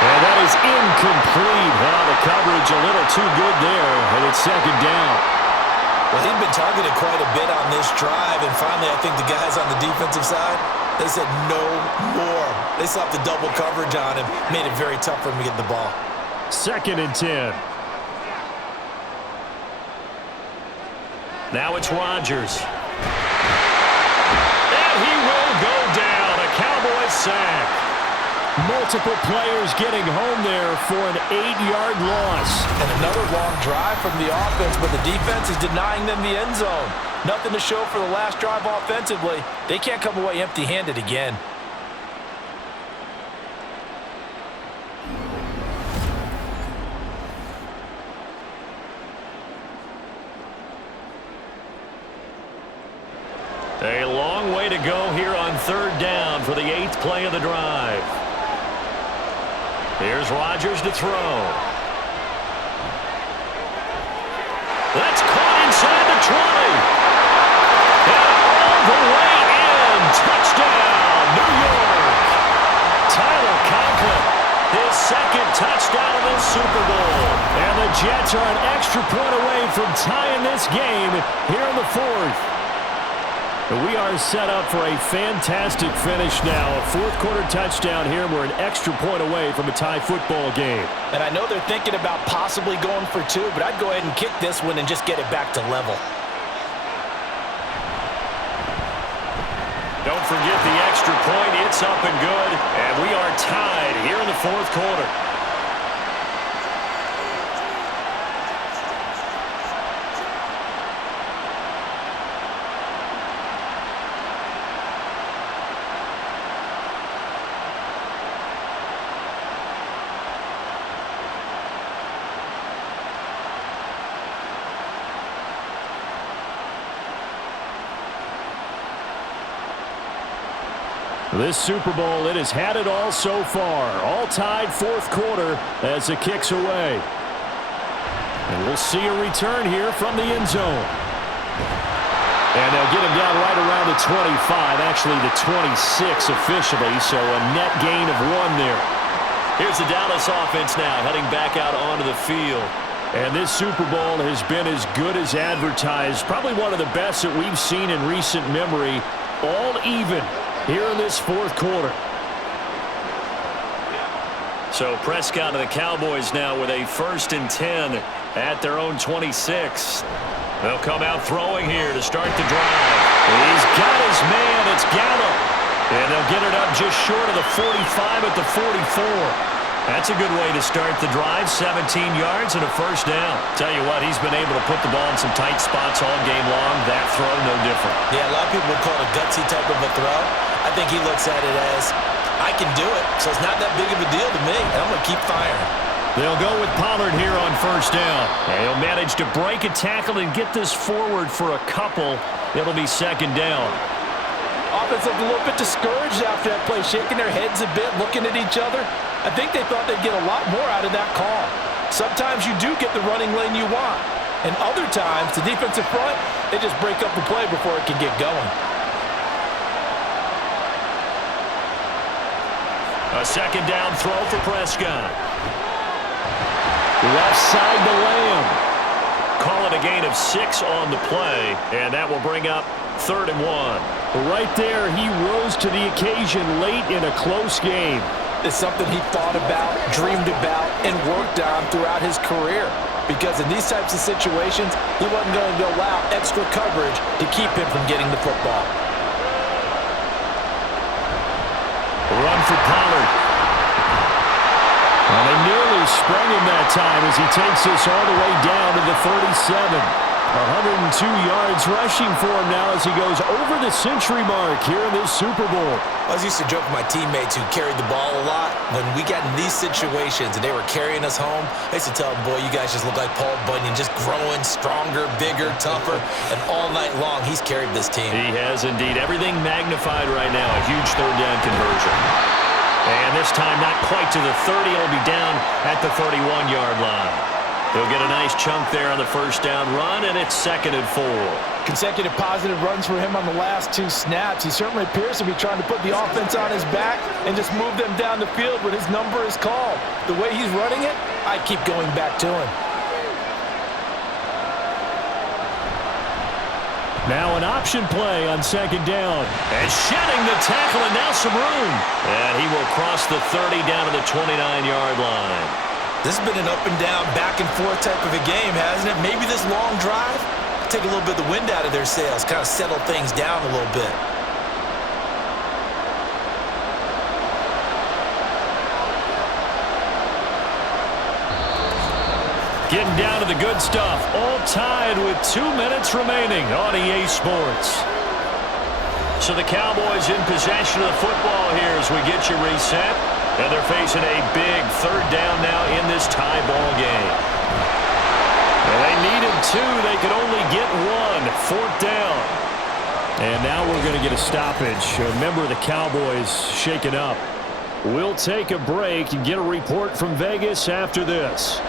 And that is incomplete. The coverage a little too good there, and it's 2nd down. Well, he'd been targeted quite a bit on this drive, and finally I think the guys on the defensive side, they said no more. They slapped the double coverage on him, made it very tough for him to get the ball. 2nd and 10. Now it's Rodgers. And he will go down. A Cowboys sack. Multiple players getting home there for an 8-yard loss. And another long drive from the offense, but the defense is denying them the end zone. Nothing to show for the last drive offensively. They can't come away empty-handed again. A long way to go here on 3rd down for the 8th play of the drive. Here's Rodgers to throw. That's caught inside the 20. And all the way in. Touchdown, New York. Tyler Conklin, his 2nd touchdown of the Super Bowl. And the Jets are an extra point away from tying this game here in the 4th. We are set up for a fantastic finish now. A 4th-quarter touchdown here. We're an extra point away from a tie football game. And I know they're thinking about possibly going for 2, but I'd go ahead and kick this one and just get it back to level. Don't forget the extra point. It's up and good. And we are tied here in the 4th quarter. This Super Bowl, it has had it all so far. All tied fourth quarter as the kick's away. And we'll see a return here from the end zone. And they'll get him down right around the 25, actually the 26 officially, so a net gain of 1 there. Here's the Dallas offense now heading back out onto the field. And this Super Bowl has been as good as advertised. Probably one of the best that we've seen in recent memory. All even here in this fourth quarter. So Prescott and the Cowboys now with a 1st and 10 at their own 26. They'll come out throwing here to start the drive. He's got his man. It's Gallup. And they'll get it up just short of the 45 at the 44. That's a good way to start the drive. 17 yards and a 1st down. Tell you what, he's been able to put the ball in some tight spots all game long. That throw, no different. Yeah, a lot of people would call it a gutsy type of a throw. I think he looks at it as, I can do it, so it's not that big of a deal to me, and I'm going to keep firing. They'll go with Pollard here on 1st down. And he'll manage to break a tackle and get this forward for a couple. It'll be 2nd down. Offense looked a little bit discouraged after that play, shaking their heads a bit, looking at each other. I think they thought they'd get a lot more out of that call. Sometimes you do get the running lane you want. And other times, the defensive front, they just break up the play before it can get going. A 2nd down throw for Prescott. Left side to Lamb. Call it a gain of 6 on the play, and that will bring up 3rd and 1. Right there, he rose to the occasion late in a close game. It's something he thought about, dreamed about, and worked on throughout his career. Because in these types of situations, he wasn't going to allow extra coverage to keep him from getting the football. Run for Pollard. And they nearly sprung him that time as he takes this all the way down to the 37. 102 yards rushing for him now as he goes over the century mark here in this Super Bowl. I was used to joke with my teammates who carried the ball a lot. When we got in these situations and they were carrying us home, I used to tell them, boy, you guys just look like Paul Bunyan, just growing stronger, bigger, tougher, and all night long he's carried this team. He has indeed. Everything magnified right now. A huge 3rd down conversion. And this time not quite to the 30. It'll be down at the 31-yard line. He'll get a nice chunk there on the 1st down run, and it's 2nd and 4. Consecutive positive runs for him on the last 2 snaps. He certainly appears to be trying to put the offense on his back and just move them down the field when his number is called. The way he's running it, I keep going back to him. Now an option play on 2nd down. And shedding the tackle, and now some room. And he will cross the 30 down to the 29-yard line. This has been an up and down, back and forth type of a game, hasn't it? Maybe this long drive, take a little bit of the wind out of their sails, kind of settle things down a little bit. Getting down to the good stuff. All tied with 2 minutes remaining on EA Sports. So the Cowboys in possession of the football here as we get you reset. And they're facing a big 3rd down now in this tie ball game. And they needed 2. They could only get 1. 4th down. And now we're going to get a stoppage. A member of the Cowboys shaken up. We'll take a break and get a report from Vegas after this.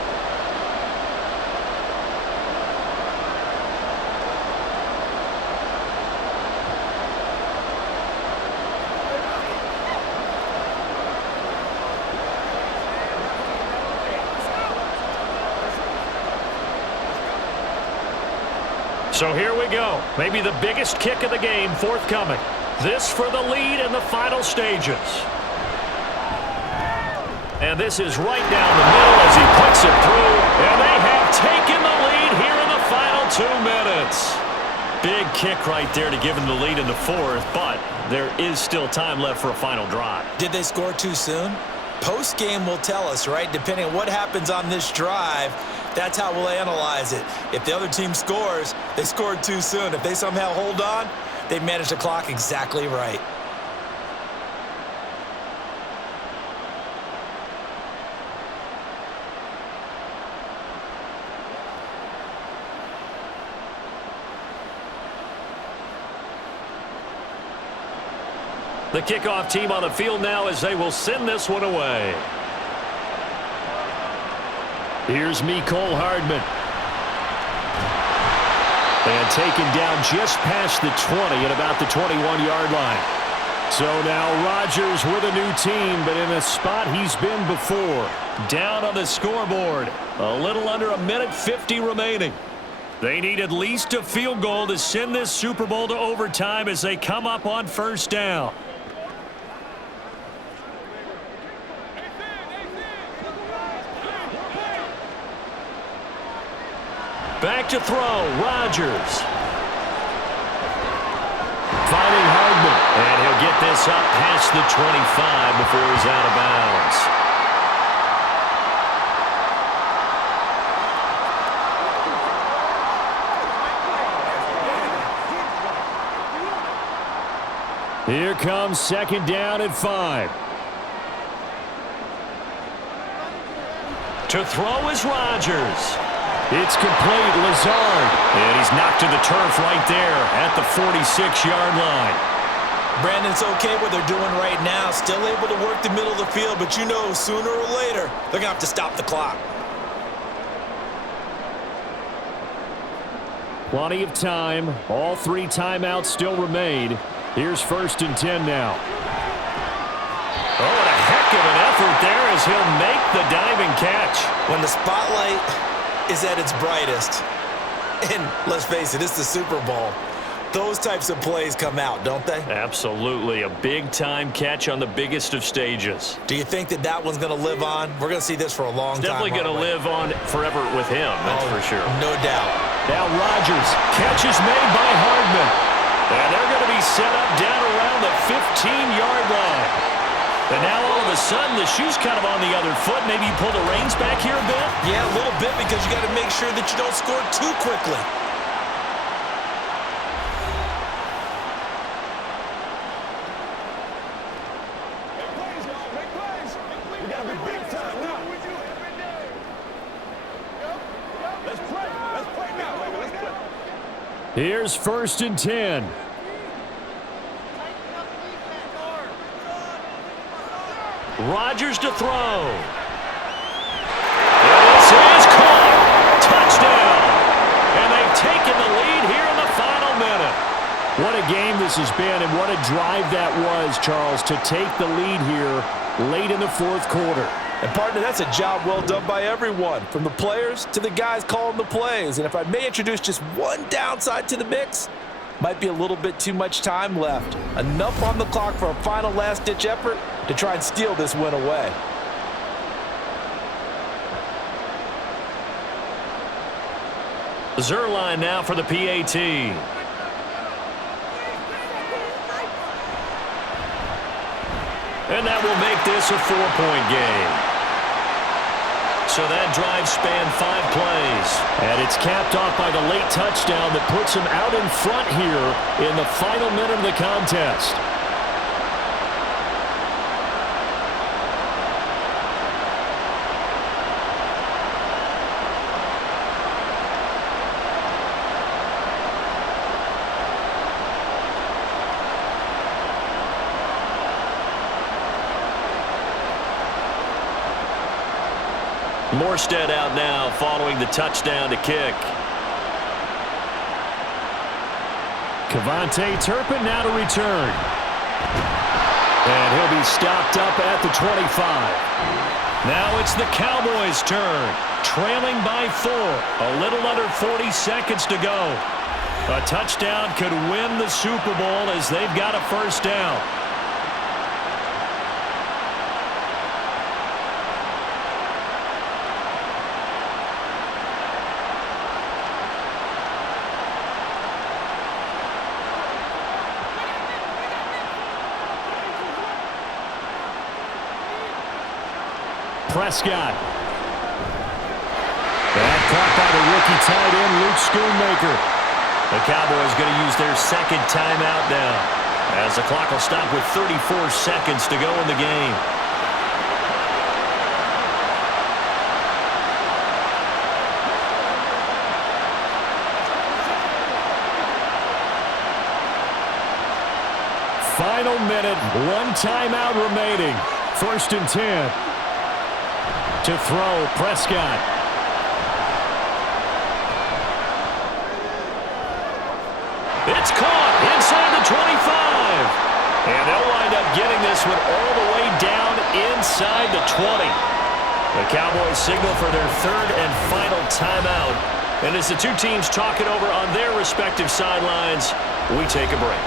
So here we go. Maybe the biggest kick of the game forthcoming. This for the lead in the final stages. And this is right down the middle as he puts it through. And they have taken the lead here in the final 2 minutes. Big kick right there to give them the lead in the 4th, but there is still time left for a final drive. Did they score too soon? Post-game will tell us, right? Depending on what happens on this drive, that's how we'll analyze it. If the other team scores, they scored too soon. If they somehow hold on, they managed the clock exactly right. The kickoff team on the field now as they will send this one away. Here's Mecole Hardman. And taken down just past the 20 at about the 21-yard line. So now Rodgers with a new team, but in a spot he's been before. Down on the scoreboard. A little under a minute 50 remaining. They need at least a field goal to send this Super Bowl to overtime as they come up on first down. Back to throw, Rodgers. Finding Hardman, and he'll get this up past the 25 before he's out of bounds. Here comes second down at 5. To throw is Rodgers. It's complete, Lazard. And he's knocked to the turf right there at the 46-yard line. Brandon, it's okay what they're doing right now. Still able to work the middle of the field, but you know sooner or later they're going to have to stop the clock. Plenty of time. All 3 timeouts still remain. Here's first and 10 now. Oh, what a heck of an effort there as he'll make the diving catch. When the spotlight is at its brightest, and let's face it, it's the Super Bowl, those types of plays come out, don't they? Absolutely. A big-time catch on the biggest of stages. Do you think that one's going to live on? We're going to see this for a long time. Definitely going to live on forever with him, that's for sure. No doubt. Now Rodgers. Catch is made by Hardman. And they're going to be set up down around the 15-yard line. And now all of a sudden the shoe's kind of on the other foot. Maybe you pull the reins back here a bit? Yeah, a little bit, because you got to make sure that you don't score too quickly. Here's first and 10. Rodgers to throw. This is caught. Touchdown. And they've taken the lead here in the final minute. What a game this has been, and what a drive that was, Charles, to take the lead here late in the fourth quarter. And, partner, that's a job well done by everyone, from the players to the guys calling the plays. And if I may introduce just one downside to the mix, might be a little bit too much time left. Enough on the clock for a final last-ditch effort to try and steal this win away. Zerline now for the PAT. And that will make this a 4-point game. So that drive spanned 5 plays. And it's capped off by the late touchdown that puts him out in front here in the final minute of the contest. Morstead out now following the touchdown to kick. Kevontae Turpin now to return. And he'll be stopped up at the 25. Now it's the Cowboys' turn, trailing by 4. A little under 40 seconds to go. A touchdown could win the Super Bowl as they've got a first down. Prescott. That caught by the rookie tight end, Luke Schoonmaker. The Cowboys going to use their second timeout now, as the clock will stop with 34 seconds to go in the game. final minute, one timeout remaining. 1st and 10. To throw, Prescott. It's caught inside the 25. And they'll wind up getting this one all the way down inside the 20. The Cowboys signal for their 3rd and final timeout. And as the two teams talk it over on their respective sidelines, we take a break.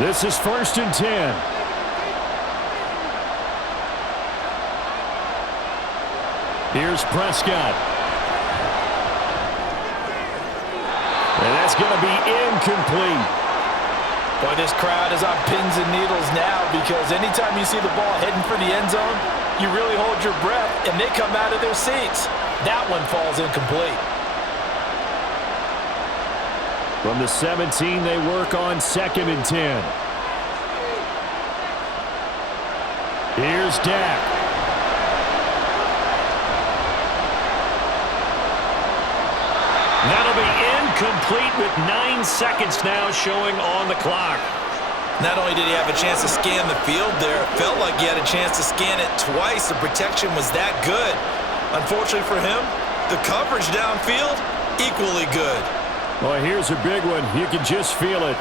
This is 1st and 10. Here's Prescott. And that's going to be incomplete. Boy, this crowd is on pins and needles now because anytime you see the ball heading for the end zone, you really hold your breath, and they come out of their seats. That one falls incomplete. From the 17, they work on 2nd and 10. Here's Dak. That'll be incomplete with 9 seconds now showing on the clock. Not only did he have a chance to scan the field there, it felt like he had a chance to scan it twice. The protection was that good. Unfortunately for him, the coverage downfield, equally good. Well, here's a big one. You can just feel it.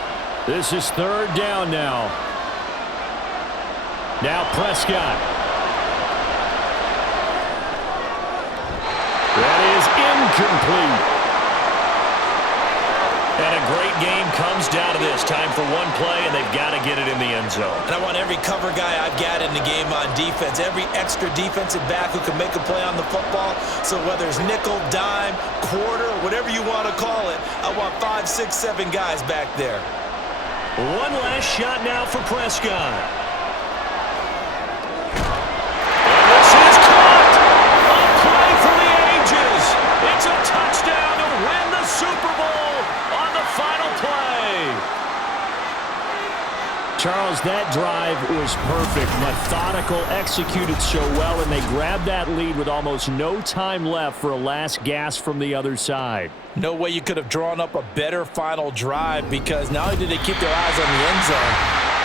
This is 3rd down now. Now Prescott. That is incomplete. And a great game comes down to this. Time for one play, and they've got to get it in the end zone. And I want every cover guy I've got in the game on defense, every extra defensive back who can make a play on the football. So whether it's nickel, dime, quarter, whatever you want to call it, I want 5, 6, 7 guys back there. One last shot now for Prescott. Charles, that drive was perfect. Methodical, executed so well, and they grabbed that lead with almost no time left for a last gasp from the other side. No way you could have drawn up a better final drive because not only did they keep their eyes on the end zone,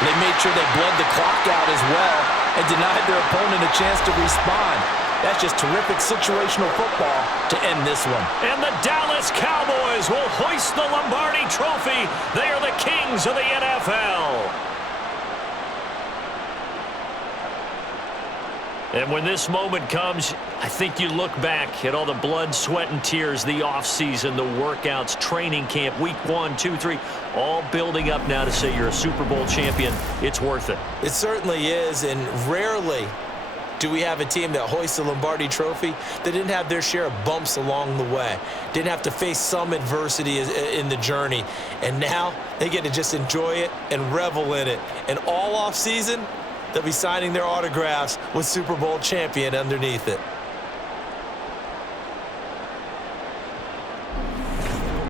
they made sure they bled the clock out as well and denied their opponent a chance to respond. That's just terrific situational football to end this one. And the Dallas Cowboys will hoist the Lombardi Trophy. They are the kings of the NFL. And when this moment comes, I think you look back at all the blood, sweat, and tears, the offseason, the workouts, training camp, week 1, 2, 3, all building up now to say you're a Super Bowl champion. It's worth it. It certainly is, and rarely do we have a team that hoists the Lombardi Trophy that didn't have their share of bumps along the way, didn't have to face some adversity in the journey, and now they get to just enjoy it and revel in it. And all offseason, they'll be signing their autographs with Super Bowl champion underneath it.